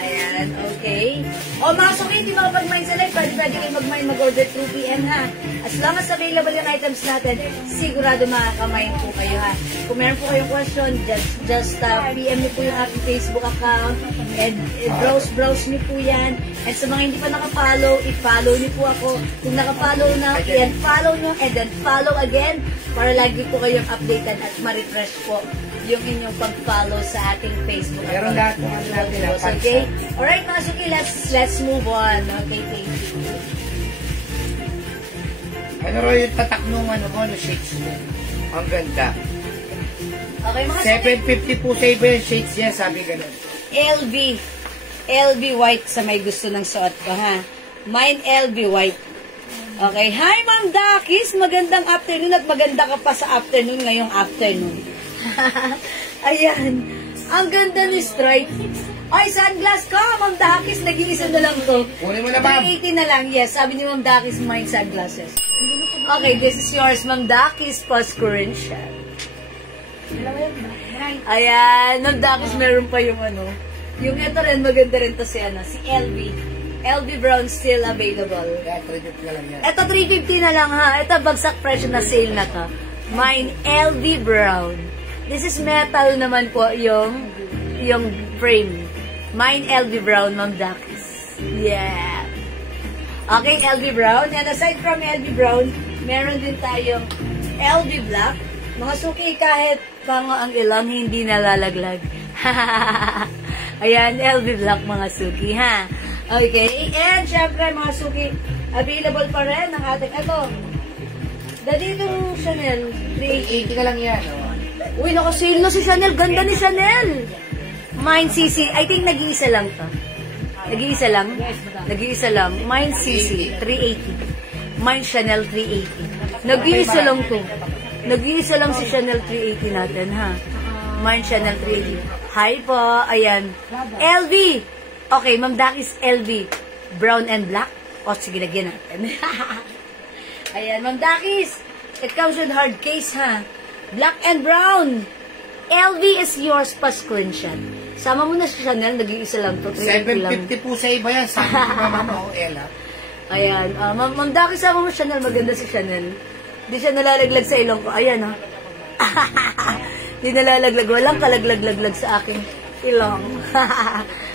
Ayan, okay. O, mga suki, hindi makapag-mine sa live. Pwede kayo mag-mine, mag-order through PM, ha? As long as available yung items natin, sigurado makaka-mine po kayo, ha? Kung meron po kayong question, just PM niyo po yung aking Facebook account and browse niyo po yan. And sa mga hindi pa nakapollow, i-follow niyo po ako. Kung nakapollow na, i-follow niyo and then follow again para lagi po kayong updated at ma-refresh po yung inyong pag-follow sa ating Facebook Meron lahat ng ano natin na pansa. Okay? Alright, mga suki, let's move on. Okay, thank you. Ano rin yung tatak nung ano mo, no shades mo? Ang ganda. Okay, mga suki. 750 po sa iba yung shades niya, sabi ganun. LV White sa may gusto ng suot ko, ha? Mine LV White. Okay, hi Ma'am Dakis, magandang afternoon at maganda ka pa sa afternoon ngayong afternoon. Ayan, ang ganda ni Stripe. Ay, sunglass ko, Ma'am Dakis, nag-iisa na lang to. Kunin mo na, ma'am. 380 na lang, yes. Sabi ni Ma'am Dakis, mine sunglasses. Okay, this is yours, Ma'am Dakis Pascurencial. Ayan, Ma'am Dakis, meron pa yung ano. Yung ito rin, maganda rin to si LV. LV Brown still available. Kaya 350 na lang yan. Ito 350 na lang ha. Ito bagsak presyo na sale na to. Mine LV Brown. This is metal naman po yung frame. Mine LV Brown, Ma'am Dakis. Yeah. Okay, LV Brown. And aside from LV Brown, meron din tayong LV Black. Mga suki, kahit pango ang ilang, hindi nalalaglag. Ayan, LV Black mga suki, ha? Okay, and syempre mga suki, available pa rin ang ating, ito, ditong Chanel, 380 na lang yan. Oh. Uy, nakasale na si Chanel, ganda ni Chanel. Mine CC, I think nag-iisa lang to. Nag-iisa lang? Nag-iisa lang. Mine CC, 380. Mine Chanel, 380. Nag-iisa lang to. Nag-iisa lang si Chanel 380 natin, ha? Mine Chanel 380. Hi po, ayan. LV. Okay, Ma'am Dakis, LV. Brown and black. O, sige, lagyan natin. Ayan, Ma'am Dakis. It comes with hard case, ha? Black and brown. LV is yours, Pascurencial. Sama mo na si Chanel, nag-iisa lang to. 750 po sa iba yan. Sabi ko Mama mo, Ella. Ayan. Ma'am Dakis, sama mo Chanel. Maganda si Chanel. Hindi siya nalalaglag sa ilong ko. Ayan, ha? Hindi nalalaglag. Walang kalaglag-laglag sa aking ilong.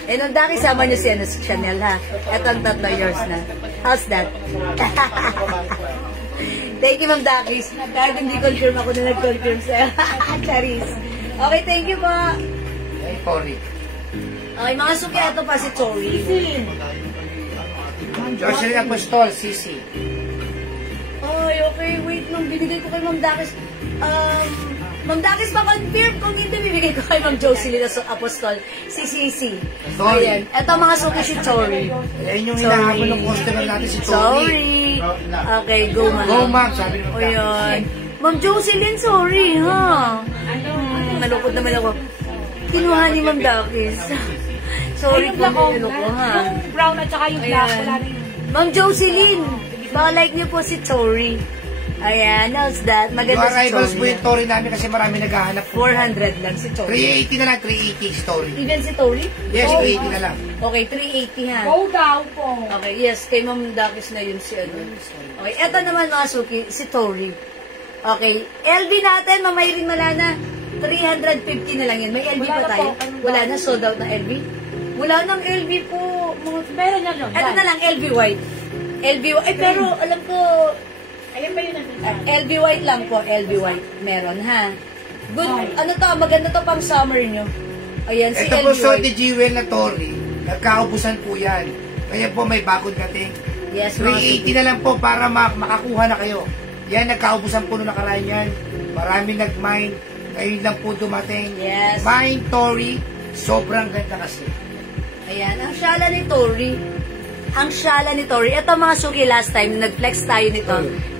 Eh, Ma'am Dakis, sama niyo si Chanel, ha? Eto ang tatlo, yours na. How's that? Thank you, Ma'am Dakis. Kahit hindi confirm ako na nag-confirm sa'yo. Charis. Okay, thank you po. Hey, Cory. Okay, mga suki, ito pa si Tori. Jocelyn Apostol, Sisi. Ay, okay, wait lang. Binigay ko kay Ma'am Dakis. Ma'am Dakis, pa-confirm kung hindi bibigay ko kay Ma'am Jocelyn Apostol. Si Sisi. Sorry. Ayan. Ito mga suki si Tori. Ayan yung hinahabol ng customer natin si Tori. Sorry. Okay, go ma'am. Go, ma'am. Sabi ng Ayan. Ma'am Jocelyn, sorry, ha? Nalukot naman ako. Kinuha ni Ma'am Dakis. Sorry po, ano ko, ha? Yung brown at saka yung black, wala rin. Ma'am Jocelyn, baka like niyo po si Tori. Ayan, how's that? Yung Maganda si arrivals po Tori. yung Tori namin kasi marami naghahanap po. 400 lang si Tori. 380 na lang, 380 story. Even si Tori? Yes, 380 na lang. Okay, 380 ha. Go daw po. Okay, yes, kay Ma'am Dakis na yun si ano. Okay, eto naman mga suki, si Tori. Okay, LV natin, Mamayrin Malana, 350 na lang yan. May LV Wala pa na tayo? po. Ano Wala ba? na, sold out na LV? Wala nang LV po. Meron yan doon. Eto na lang, LV white. LV white, ay pero alam ko, Ayun pa yun nandun. LV white lang po, LV white. Meron ha. Good, ano to, maganda to pang summer nyo. Ayan, si Ito LV po, so white. the Jewel na Tori. Nagkaubusan po yan. Kaya po may bakod natin. Yes, mga 380 na lang po para makakuha na kayo. Yan, nagkaubusan po nung nakaraan yan. Marami nag-mine. Ngayon lang po dumating. Yes. Mine Tori, sobrang ganda kasi. Ayan, ang syala ni Tori. Ang syala ni Tori. Ito mga suki, last time, nag-flex tayo nito.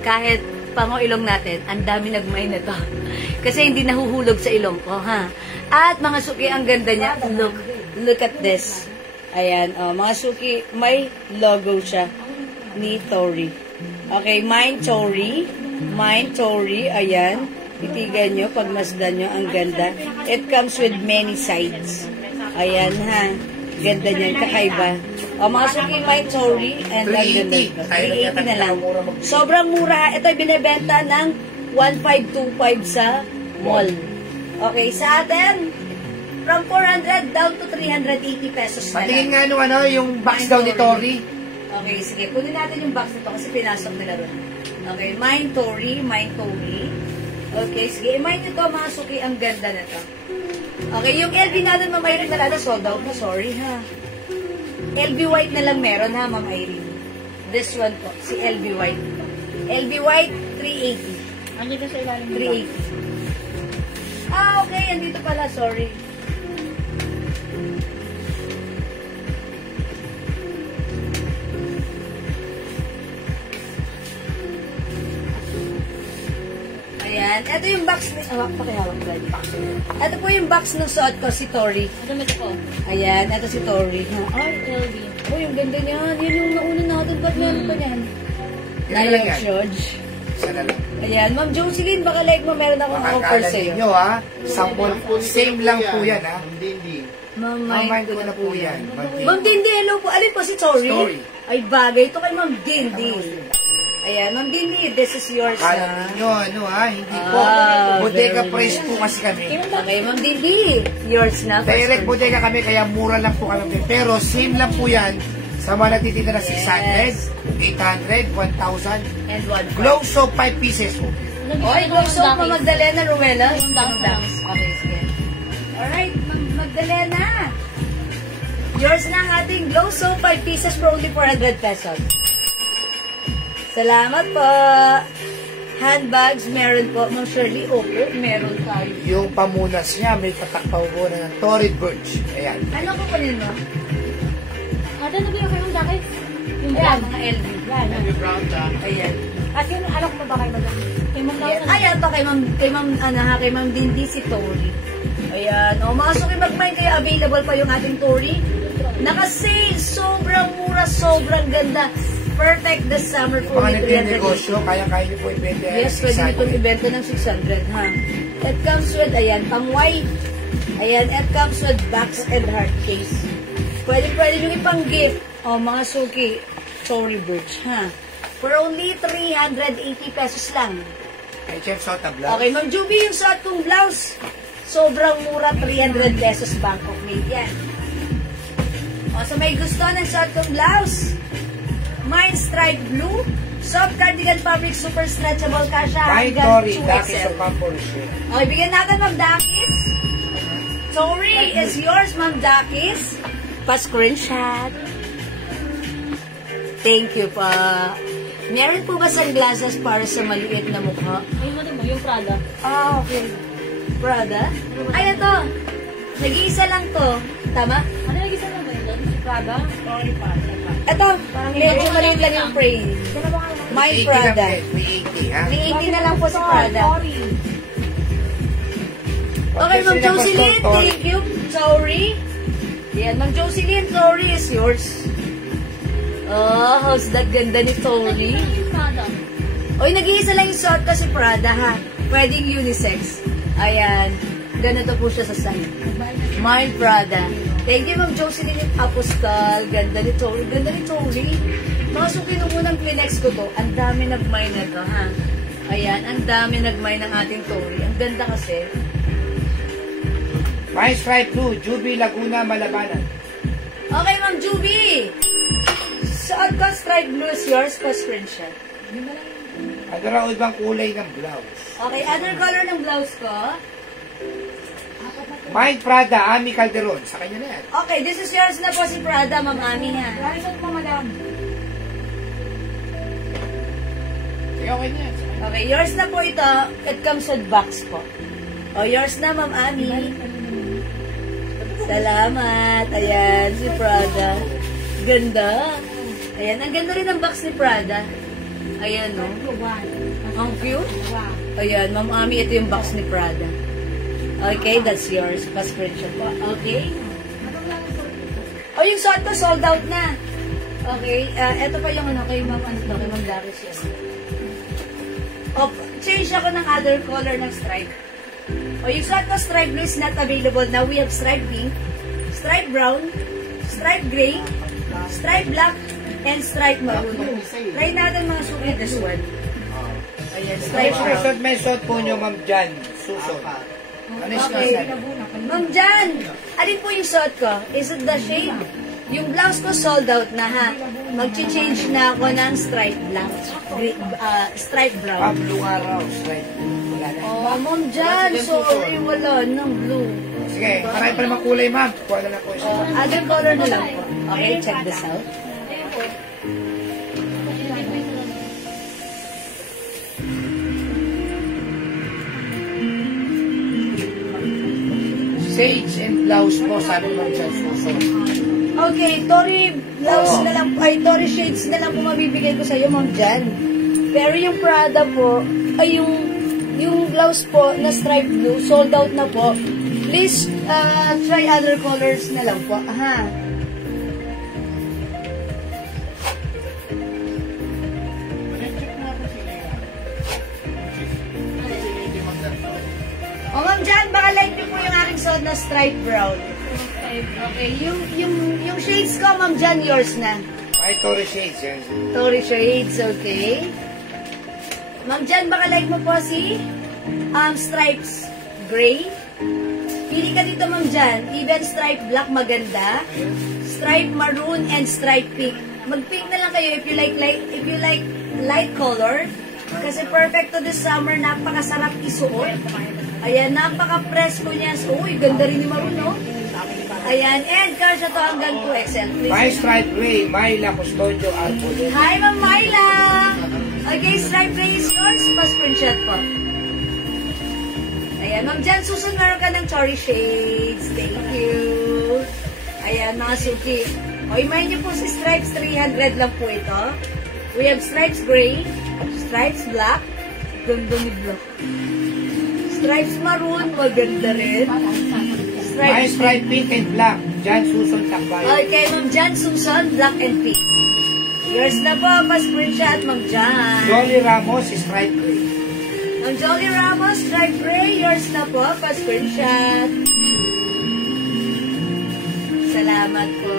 Kahit pango ilong natin, ang dami nag-mine nito. Kasi hindi nahuhulog sa ilong ko, ha? At mga suki, ang ganda niya. Look at this. Ayan, oh, mga suki, may logo siya ni Tori. Okay, Mine Tori. Mine Tori, ayan. Titigan nyo, pagmasdan nyo, ang ganda. It comes with many sides. Ayan, ha? Ganda niyan, kakaiba. O, mga suki, Mine Tori, and ang ganda. 380 na lang. Sobrang mura. Ito ay binibenta ng 1,525 sa mall. Okay, sa atin, from 400 down to 380 pesos na Patingin lang. nga nung ano, yung box daw ni Tori. Okay, sige. Kunin natin yung box nito kasi pinasok nila ron. Okay, Mine Tori, Mine Tori. Okay, sige. Mine ito, mga suki, ang ganda na to. Okay, yung LV natin, Ma'am Irene, na sold out na. Sorry, ha. LV White na lang meron, ha, Ma'am Irene. This one po, si LV White. LV White, 380. Andito sa ilalim. 380. Ah, okay. Andito pala, sorry. Ayan. Ito yung box ni... pakihawak ba yung box? Ito po yung box ng suot ko, si Tori. Ano mo ito po? Ayan. Ito si Tori. Ay, LV. Oh, yung ganda niyan. Yun yung nauna natin. Ba't meron pa niyan? Yan lang yan. George. Isa na lang. Ayan, Ma'am Jocelyn, baka like mo, meron akong offer Makakalan sa'yo. ninyo ha. Sample. Same lang po yan ha. Ma'am, Mamind ko na po yan. Ma'am Dindi, hello po. Alin po si Tori? Story. Ay, bagay. Ito kay Ma'am Dindi. Ayan, Ma'am Dindi, this is yours Akala na. ninyo, ano ha, hindi po. Ah, Bodega very price po kasi kami. Okay, Ma'am Dindi, yours na. Direct bodega kami, kaya mura lang po kami. Pero same lang po yan sa mga nagtitinda na 600, 800, 1,000. And one. Glow soap 5 pieces po. Oy, go so, Ma'am Magdalena Ruela. Okay, sige. Alright, Ma'am Magdalena. Yours na ang ating glow soap, 5 pieces for only 400 pesos. Salamat po. Handbags, meron po. Ma'am Shirley, opo, meron tayo. Yung pamunas niya, may patakpaw po na ng Torrid Birch. Ayan. Ano ko pa rin mo? Ate, nabili ko yung jacket. Yung Ayan, brand. mga LV. Yan. Ayan. At yun, alam ko ba kayo mag- Kay Ma'am Ayan. Dawson. Ayan pa kay Ma'am, kay Ma'am Dindi si Tori. Ayan. O, mga suki magmain kaya available pa yung ating Tori. Naka-sale. Sobrang mura, sobrang ganda. Perfect this summer for Mga me. 300. nagre-negosyo, kaya nyo po ibenta. Yes, pwede nyo itong ibenta ng 600, ha? It comes with, ayan, pang-white. Ayan, it comes with box and heart case. Pwede nyo ipang-gift. O, mga suki. Tori Birch, ha? For only 380 pesos lang. Ay, Chef Sota Blanc. Okay, Ma'am Juby, yung suot kong blouse. Sobrang mura, 300 pesos Bangkok made yan. O, so may gusto ng suot kong blouse. Mine stripe blue. Soft cardigan fabric, super stretchable kasha. By Hanggang Tori, 2XL. Dakis of Pampurushe. Okay, bigyan natin Ma'am Dakis. Tori is yours, Ma'am Dakis. Pa-screenshot. Thank you pa. Meron po ba sunglasses para sa maliit na mukha? Yung ano mo, yung Prada. Ah, okay. Prada? Ay, ito. Nag-iisa lang to. Tama? Ano yung isa naman yun? Si Prada? Sorry pa. Ito, medyo maliit lang yung frame. My 80 lang Prada. po, may 80 ha. May 80 na lang po si Prada. Okay, Ma'am Jocelyn, thank you. Sorry. Yan, Ma'am Jocelyn, Tori is yours. Oh, how's that ganda ni Tori? Yung Prada. Oy, nag-iisa lang yung suot ko si Prada, ha? Pwedeng unisex. Ayan. Ganito po siya sa side. My Prada. Thank you, Ma'am Jocelyn Apostol. Ganda ni Tori. Ganda ni Tori. Mga suki nung unang Kleenex ko to, ang dami nag-mine na to, ha? Ayan, ang dami nag-mine ng ating Tori. Ang ganda kasi. My Stripe Blue, Juby Laguna, Malabanan. Okay, Ma'am Juby. Suot ko, stripe blue is yours po, screenshot. Ano raw ibang kulay ng blouse? Okay, other color ng blouse ko. My Prada, Ami Calderon. Sa kanya na yan. Okay, this is yours na po si Prada, Ma'am Ami, ha? Sige, okay na yan. Okay, yours na po ito. It comes with box po. O, yours na, Ma'am Ami. Salamat. Ayan, si Prada. Ganda. Ayan, ang ganda rin ang box ni Prada. Ayan, no? Ang cute. Ayan, Ma'am Ami, ito yung box ni Prada. Okay, that's yours. Pa-screenshot po. Okay. O, yung suot ko, sold out na. Okay, ito pa yung ano, kay Ma'am, ano to, kay Ma'am Darius yan. O, change ako ng other color ng stripe. O, yung suot ko, stripe blue is not available. Now, we have stripe pink, stripe brown, stripe gray, stripe black, and stripe maroon. Try natin mga suki this one. Ayan, stripe brown. May suot po nyo, Ma'am Jan. Susun. Ano yung Okay. suot? Ma'am Jan, alin po yung suot ko? Is it the shade? Yung blouse ko sold out na, ha? Mag-change na ako ng stripe black. Stripe brown. Blue araw, stripe. Wala na. Oh, Ma'am Jan, sorry, wala ng blue. Sige, marami pa naman kulay, ma'am. Kuha na lang po isa. Oh, other color na lang po. Okay, check this out. Sage and blouse po, sabi mo dyan, Susun. Okay, Tori blouse na lang, ay Tori shades na lang po mabibigay ko sa iyo, Ma'am Jan. Pero yung Prada po, ay yung blouse po na stripe blue, sold out na po. Please try other colors na lang po. Aha. baka like niyo po yung aking suot na stripe brown. Okay, yung shades ko, Ma'am Jan, yours na. May Tory shades yan. Tory shades, okay. Ma'am Jan, baka like mo po si stripes gray. Pili ka dito, Ma'am Jan. Even stripe black maganda. Stripe maroon and stripe pink. Mag-pink na lang kayo if you like light color. Kasi perfect to this summer. Napakasarap isuot. Ayan, napaka-presko niya. Uy, ganda rin ni maroon, no? Ayan, and kasya to hanggang 2XL. Please. May stripe gray, Myla Custodio Arboleda. Hi, Ma'am Myla! Okay, stripe gray is yours. Pa-screenshot po. Ayan, Ma'am Jan, Susan, meron ka ng Tory shades. Thank you. Ayan, mga suki. O, imayin niyo po si stripes, 300 lang po ito. We have stripes gray, stripes black, ganda ni black. Stripes maroon, maganda rin. May stripe pink and black, Jan Susan Takbayo. Okay, Ma'am Jan, Susan, black and pink. Yours na po, pa-screenshot, Ma'am Jan. Jolly Ramos, stripe gray. Ma'am Jolly Ramos, stripe gray, yours na po, pa-screenshot. Salamat po.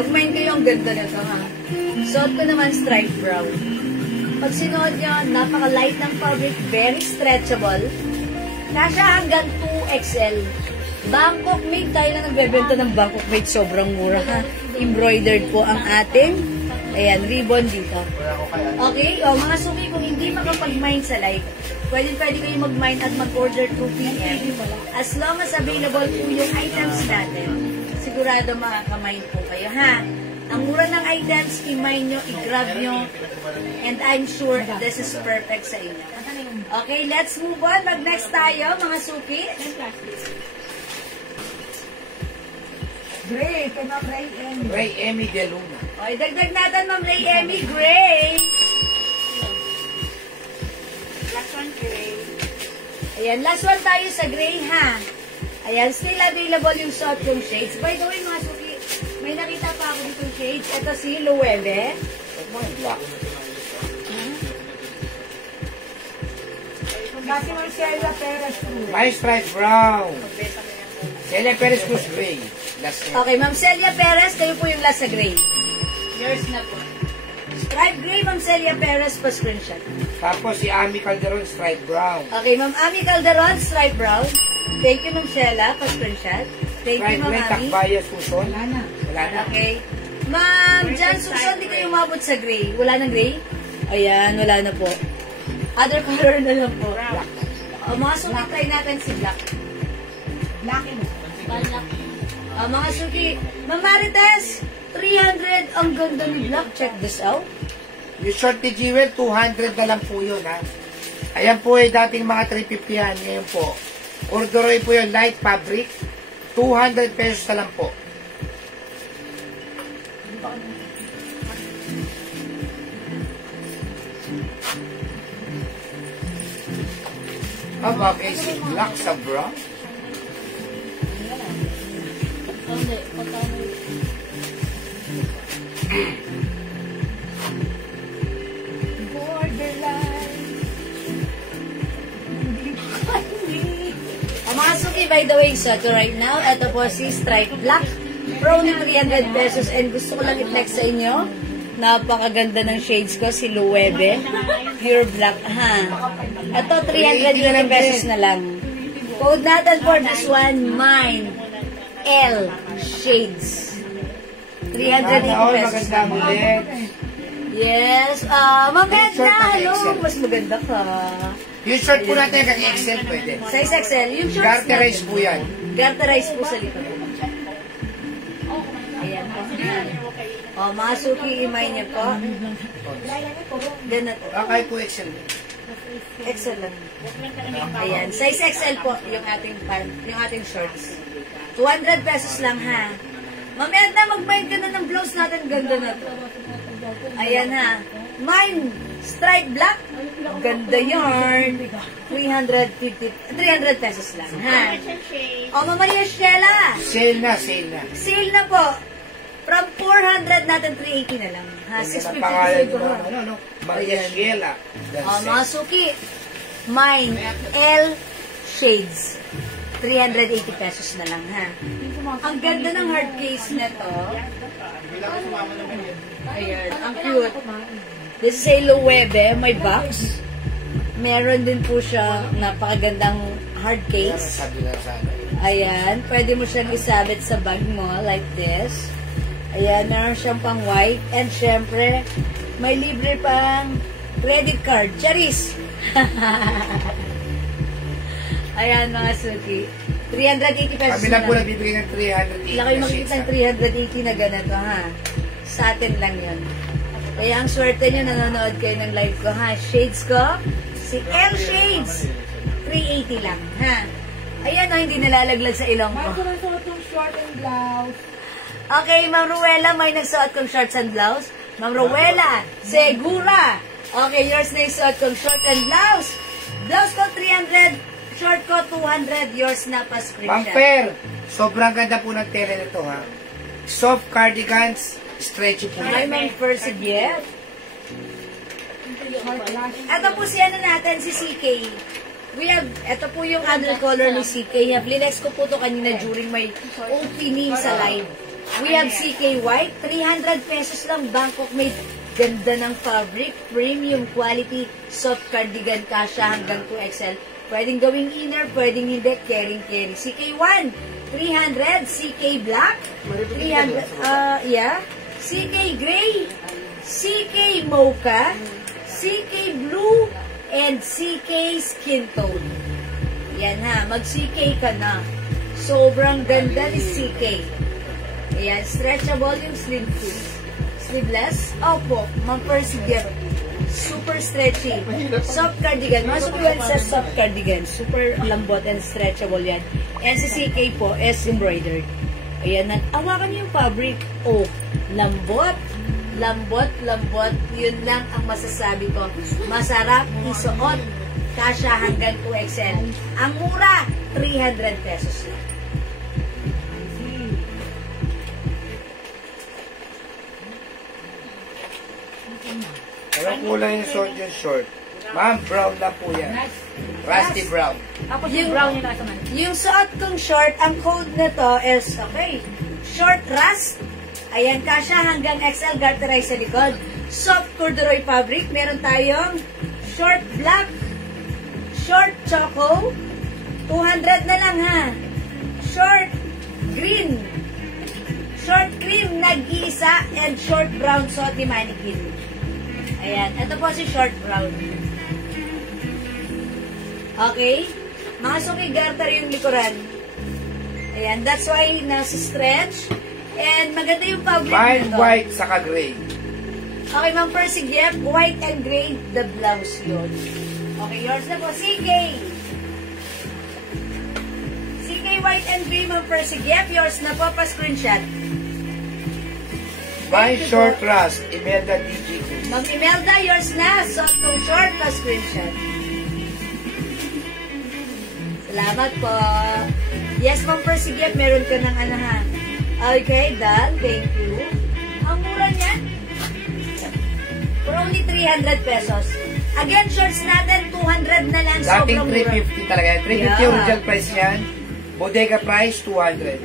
Mag-mind kayo, ang ganda na ito, ha? Suot ko naman stripe brown. Pag sinuot nyo, napaka-light ng fabric, very stretchable. Kasya hanggang 2XL. Bangkok made, tayo na nagbebenta ng Bangkok made, sobrang mura, ha? Embroidered po ang ating, ayan, ribbon dito. Okay, o mga suki, kung hindi makapag-mind sa live, pwede kayo mag-mind at mag-order 2 p.m. As long as available po yung items natin. Sigurado makaka-mind po kayo, ha? Ang mura ng items, i-mind nyo, i-grab nyo, and I'm sure this is perfect sa inyo. Okay, let's move on. Mag-next tayo, mga suki. Gray, kay Ma'am Ray Emmy. Ray Emmy De Luna. Okay, dagdag natin, Ma'am Ray Emmy, gray. Last one, gray. Ayan, last one tayo sa gray, ha? Ayan, still available yung shot yung shades. By the way, mga suki, may nakita pa ako dito shades. Ito si Loewe. Black. Basi ng Sheila Perez po. May stripe brown. Celia Perez Cruz gray. Last year. Okay, Ma'am Celia Perez, kayo po yung last sa gray. Yours na po. Stripe gray, Ma'am Celia Perez, pa-screenshot. Tapos si Ami Calderon, stripe brown. Okay, Ma'am Ami Calderon, stripe brown. Thank you, Ma'am Sheila, pa-screenshot. Thank you, Stripe Ma'am gray, Ami. Takbayo, Susan. Wala na. Wala na. Okay. Ma'am Jan Susan, di kayo umabot sa gray. Wala nang gray? Ayan, wala na po. Other color na lang po. Black. Mga suki, try natin si black. Black and Mga suki, Ma'am Marites, 300 ang ganda ni black. Check this out. Yung short ni Jewel, 200 na lang po yun, ha. Ayan po eh, dating mga 350 yan. Ngayon po, orderoy po yung light fabric, 200 pesos na lang po. Aba, okay, si black sa brown. Hindi, pagkano. borderline. Mga suki, by the way, so to right now, ito po si Stripe Black. Pro ni 300 pesos and gusto ko lang i-flex sa inyo. Napakaganda ng shades ko, si Loewe. Pure black, ha? Ito, 350 pesos na lang. Code natin for this one, mine. L shades. 380 pesos. Maganda ulit. Yes. Ma'am Edna, hello. Mas maganda ka. Yung short po natin kang XL pwede. Size XL. Yung shorts Garterize po yan. Garterize po sa likod. Ayan po. O, mga suki, imay niya po. Ganito. Akay po XL. XL lang. Ayan. Size XL po yung ating pant, yung ating shorts. 200 pesos lang, ha? Ma'am Edna, mag-mind ka na ng blouse natin. Ganda na to. Ayan, ha? Mine, stripe black. Ganda yarn. 300 pesos lang, ha? O, Mama Maria Sheila. Sale na, sale na. Sale na po. From 400 natin, 380 na lang. Ha? Ang pangalan 650 ko, po. ano, Maria Sheila. O, mga suki. Mine, L shades. 380 pesos na lang, ha? Ang ganda ng hard case na to. Ayan, ang cute. This is a Loewe, may box. Meron din po siya napakagandang hard case. Ayan, pwede mo siyang isabit sa bag mo like this. Ayan, meron siyang pang white. And syempre, may libre pang credit card. Charis! Ayan mga suki. 380 pesos Kami lang po na. nagbibigay ng 380. Wala kayo makikita ng 380 na ganito, ha? Sa atin lang yun. Kaya ang swerte nyo, nanonood kayo ng live ko, ha? Shades ko, si L Shades. 380 lang, ha? Ayan, o, hindi nalalaglag sa ilong ko. Marco, nagsuot yung short and blouse. Okay, Ma'am Ruela, may nagsuot kong shorts and blouse. Ma'am Ruela, Segura. Okay, yours na yung suot kong short and blouse. Blouse ko 300, short ko 200, yours na pa screenshot. Pang-fair. Sobrang ganda po ng tela nito, ha? Soft cardigans, stretchy po. Ay, Ma'am Percy, yeah. Ito po si ano natin, si CK. Ito po yung other color ni CK. Blinex ko po to kanina during my opening sa live. We have CK White, 300 pesos lang, Bangkok made. Ganda ng fabric, premium quality, soft cardigan, kasha hanggang 2XL. Pwedeng gawing inner, pwedeng hindi, carry. CK1, 300, CK Black, 300, yeah. CK Gray, CK Mocha, CK Blue, and CK Skin Tone. Yan ha, mag-CK ka na. Sobrang ganda ni CK. Ayan, stretchable yung slim fit. Sleeveless? Opo, Ma'am Percy gift. Super stretchy. Soft cardigan. Mga sumiwan sa soft cardigan. Super lambot and stretchable yan. And si CK po is embroidered. Ayan, awakan niyo yung fabric. Oh, lambot. Lambot. Yun lang ang masasabi ko. Masarap isuot. Kasha hanggang 2XL. Ang mura, 300 pesos lang. Anong kulay yung suot yung short? Ma'am, brown lang po yan. Rusty brown. Tapos yung brown yung nasa man. Yung suot kong short, ang code na to is, okay, short rust. Ayan, kasha hanggang XL, garterize sa likod. Soft corduroy fabric. Meron tayong short black, short choco, 200 na lang ha. Short green, short cream, nag-iisa, and short brown suot ni mannequin. Ayan, ito po si short brown. Okay? Mga suki garter yung likuran. Ayan, that's why nasa stretch. And maganda yung fabric Mine nito. white saka gray. Okay, Ma'am Percy Gift, white and gray, the blouse yun. Okay, yours na po, CK. CK white and gray, Ma'am Percy Gift, yours na po, pa-screenshot. Mine short rust, Imelda DG. Ma'am Imelda, yours na, soft kong short, pa-screenshot. Salamat po. Yes, Ma'am Percy Gift, meron ka ng ano ha. Okay, done. Thank you. Ang mura niya. For only 300 pesos. Again, shorts natin, 200 na lang. Dating Sobrang mura. 350 talaga yan. 350 Yeah. original price yan. Bodega price, 200.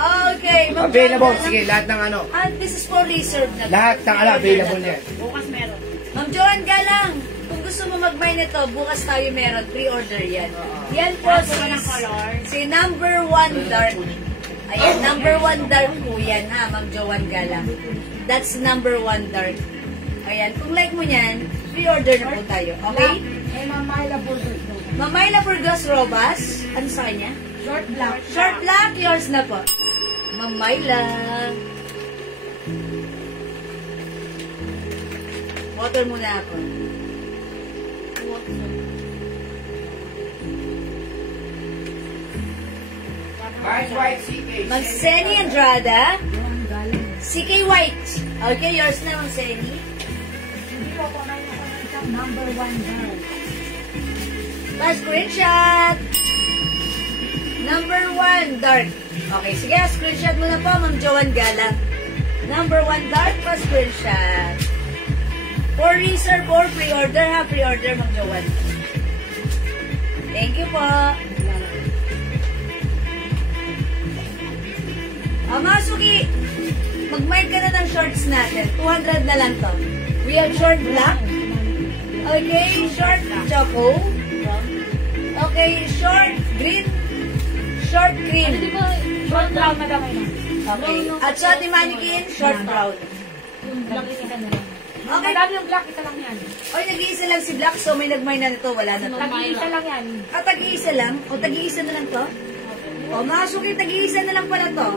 Okay, Ma'am Available. Joanna. Sige, lahat ng ano. And this is for reserve na. Lahat ng ano, available yan. Bukas meron. Ma'am Joan Galang, kung gusto mo mag-buy nito, bukas tayo meron. Pre-order yan. Yan po si number 1 dark. Ayan, number 1 dark po yan ha, Ma'am Joan Galang. That's number 1 dark. Ayan, kung like mo yan, pre-order na po tayo. Okay? Eh, Mamayla Burgos. Mamayla Burgos Robas. Ano sa kanya? Short black. Short black, yours na po. Mamayla. Water muna ako. Mine white CK. Mag-Seni Andrada. CK White. Okay, yours na, Mag-Seni. Hindi ko kumain ako ng isang number 1 girl. Pa-screenshot. Number 1, dark. Okay, sige, screenshot mo na po, Ma'am Joan Gala. Number 1, dark, pa-screenshot. For reserve or pre-order, ha? Pre-order, Ma'am Joan. Thank you po. Masuki, mag-mark ka na ng shorts natin. 200 na lang to. We have short black. Okay, short choco. Okay, short green. Short cream. Di ba, short brown na daw kayo? Okay. At short ni mannequin, short brown. Yung black isa na lang. Okay. Madami yung black, isa lang yan. Oy, nag-iisa lang si Black, so may nagmay na nito, wala na to. Tag-iisa lang yan. Tag-iisa lang? O, tag-iisa na lang to? O, Masuki, tag-iisa na lang pala to.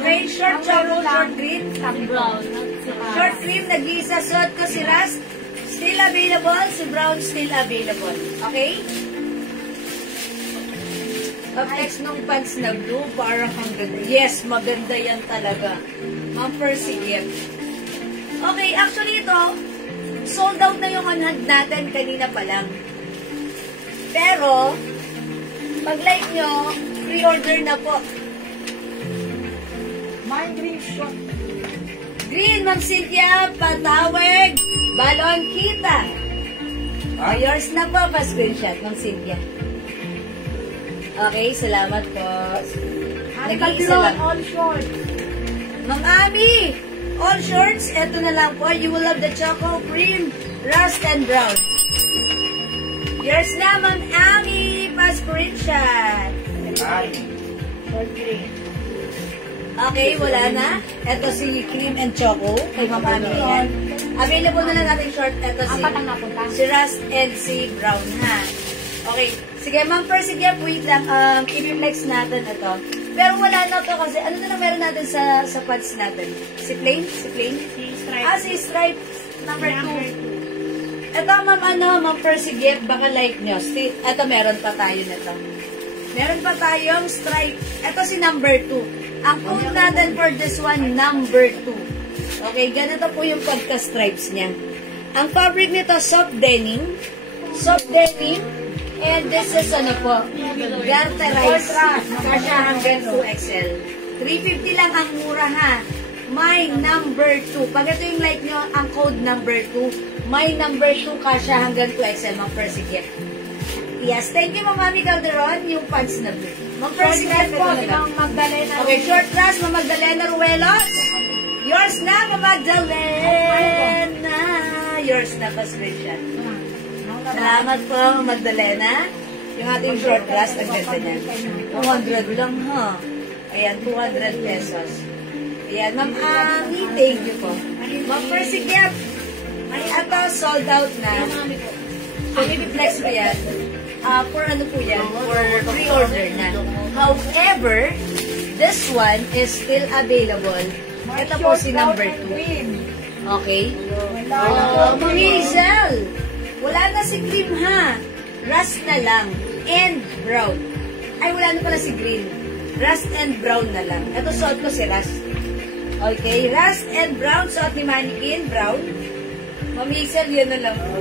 Okay, short choco, short green. Brown. Short cream, nag-iisa. Suot ko si Rust. Still available. Si Brown, still available. Okay? Up next nung pants na blue, parang ang ganda. Yes, maganda yan talaga. Ma'am Percy gift. Okay, actually ito, sold out na yung on-hand natin kanina pa lang. Pero, pag-like nyo, pre-order na po. Mine green short. Green, Ma'am Cynthia, patawag, balon kita. O, yours na po, pa-screenshot, Ma'am Cynthia. Okay, salamat po. Nag-iisa lang. All short. Ma'am Ami, all shorts, eto na lang po. You will love the choco, cream, rust, and brown. Yours na, Ma'am Ami, pa-screenshot. Ay. Short green. Okay, wala na. Ito si cream and choco. Kay Ma'am Ami yan. Available na lang natin short. Ito si, Apat ang napunta. si rust and si brown, ha? Okay. Sige, Ma'am Percy, wait lang. I-flex natin ito. Pero wala na to kasi ano na lang meron natin sa pads natin? Si plain? Si plain? Si stripe. Si stripe number 2. Ito, Ma'am Percy, baka like nyo. Ito, meron pa tayo nito. Meron pa tayong stripe. Ito si number 2. Ang code natin for this one, number 2. Okay, ganito po yung pagka-stripes niya. Ang fabric nito, soft denim. Soft denim. And this is ano po, garterized. Kasya hanggang 2XL. 350 lang ang mura, ha. My number 2. Pag ito yung like nyo, ang code number 2. My number 2, kasya hanggang 2XL. Ma'am Percy gift. Yes, thank you, Ma'am Mami Calderon. Yung pants na blue. Ma'am Percy gift po. Ma'am Magdalena. Okay, short dress, Ma'am Magdalena Ruelos. Yours na, Ma'am Magdalena. Yours na, pa-screenshot. Salamat po, Magdalena. Yung ating short dress, ang ganda niya. 200 lang, ha? Ayan, 200 pesos. Ayan, Ma'am Ami, thank you po. Ma'am Percy gift. Ito, sold out na. So, i-flex ko yan. For ano po yan? For pre-order na. However, this one is still available. Ito po si number 2. Okay? Ma'am Hazel. Wala na si cream, ha? Rust na lang. And brown. Ay, wala na pala si green. Rust and brown na lang. Ito, suot ko si rust. Okay, rust and brown. Suot ni mannequin, brown. Ma'am Hazel, yun na lang po.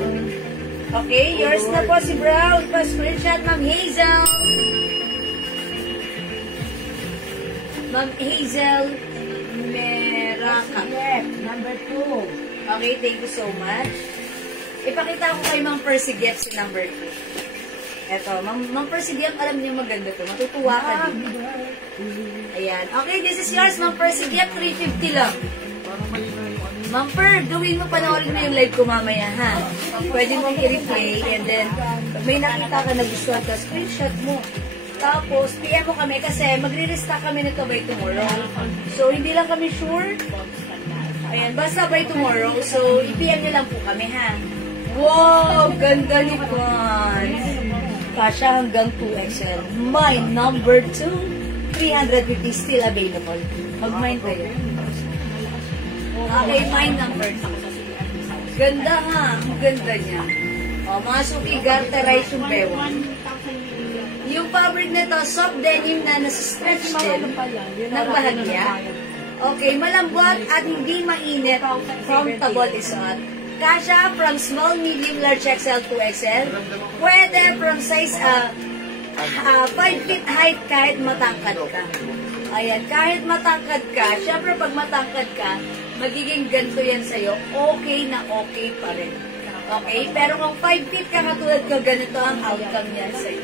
Okay, yours na po si brown. Pa-screenshot, Ma'am Hazel. Ma'am Hazel Meraka. Number 2. Okay, thank you so much. Ipakita ko kay Ma'am Percy Gift si number 2. Eto, Ma'am Percy Gift, alam niyo maganda to. Matutuwa ka din. Ayan. Okay, this is yours, Ma'am Percy Gift. 350 lang. Ma'am Per, gawin mo, panoorin mo yung live ko mamaya, ha? Pwede mong i-replay and then pag may nakita ka na gustuhan ka, screenshot mo. Tapos, PM mo kami kasi magre-restock kami nito by tomorrow. So, hindi lang kami sure. Ayan, basta by tomorrow. So, i-PM nyo lang po kami, ha? Wow! Ganda ni Juan! Kasya hanggang 2XL. My number 2. 350 still available. Mag-mine kayo. Okay, my number 2. Ganda, ha? Ang ganda niya. O, mga suki, garterize yung bewang. Yung fabric nito, soft denim na nasa-stretch din ng bahagya. Okay, malambot at hindi mainit. Comfortable isuot. Kasha from small, medium, large XL to XL. Pwede from size 5 feet height kahit matangkad ka. Ayan, kahit matangkad ka, syempre pag matangkad ka, magiging ganito yan sa'yo, okay na okay pa rin. Okay? Pero kung 5 feet ka katulad ko, ganito ang outcome niya sa'yo.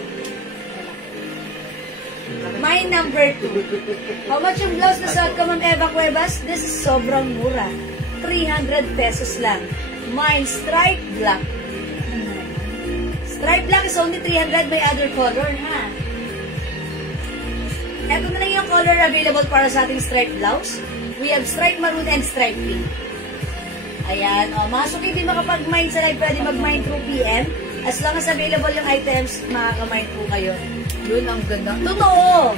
My number 2. How much yung blouse na suot ko, Ma'am Eva Cuevas? This is sobrang mura. 300 pesos lang. Mine, stripe black. Stripe black is only 300. May other color, ha? Ito na lang yung color available para sa ating stripe blouse. We have stripe maroon and stripe pink. Ayan, o. Mga suki, di makapag-mine sa live, pwede mag-mine through PM. As long as available yung items, makaka-mine po kayo. Yun ang ganda. Totoo!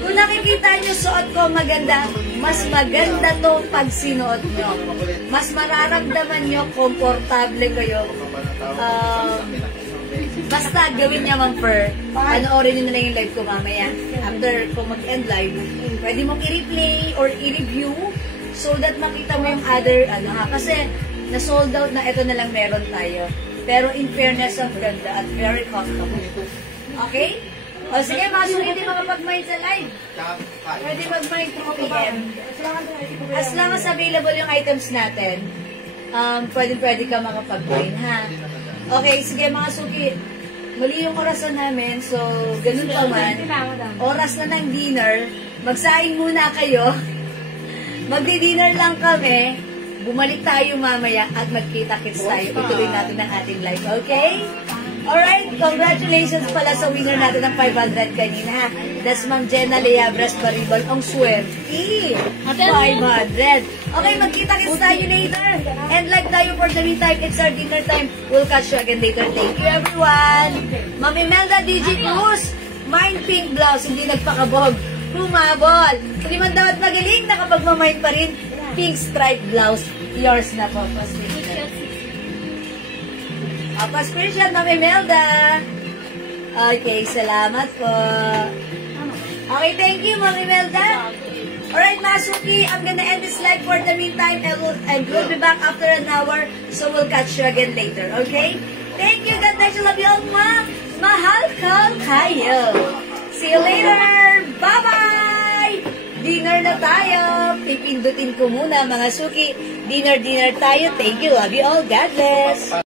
Kung nakikita nyo suot ko maganda, mas maganda to pag sinuot nyo. Mas mararamdaman nyo, komportable kayo. Basta gawin niya, Ma'am Per. Panoorin nyo na lang yung live ko mamaya. After kung mag-end live, pwede mong i-replay or i-review so that makita mo yung other, kasi na-sold out na ito na lang meron tayo. Pero in fairness, ang ganda at very comfortable. Okay? O sige, mga sulit din makapag-mind sa live. Pwede mag-mind through PM. As long as available yung items natin, pwede ka makapag-mind, ha? Okay, sige mga suki. Mali yung orasan namin, so ganun pa man. Oras na ng dinner, magsaing muna kayo. Magdi-dinner lang kami. Bumalik tayo mamaya at magkita-kits tayo. Ituloy natin ang ating live, okay? Alright, congratulations pala sa winner natin ng 500 kanina, ha? That's Ma'am Jenna Leabras Baribal. Ang swerte! 500! Okay, magkita-kits tayo later. And live tayo for the meantime. It's our dinner time. We'll catch you again later. Thank you, everyone! Ma'am Imelda DJ Cruz, mine pink blouse, hindi nagpakabog. Humabol! Hindi man dapat magaling, nakapagmamine pa rin. Pink stripe blouse. Yours na po. Pa-screenshot, Ma'am Imelda. Okay, salamat po. Okay, thank you, Ma'am Imelda. Alright, Masuki, I'm gonna end this live for the meantime and we'll be back after an hour, so we'll catch you again later, okay? Thank you, God bless you, love you all, Ma. Mahal ka kayo. See you later. Bye-bye! Dinner na tayo. Pipindutin ko muna, mga suki. Dinner tayo. Thank you, love you all. God bless.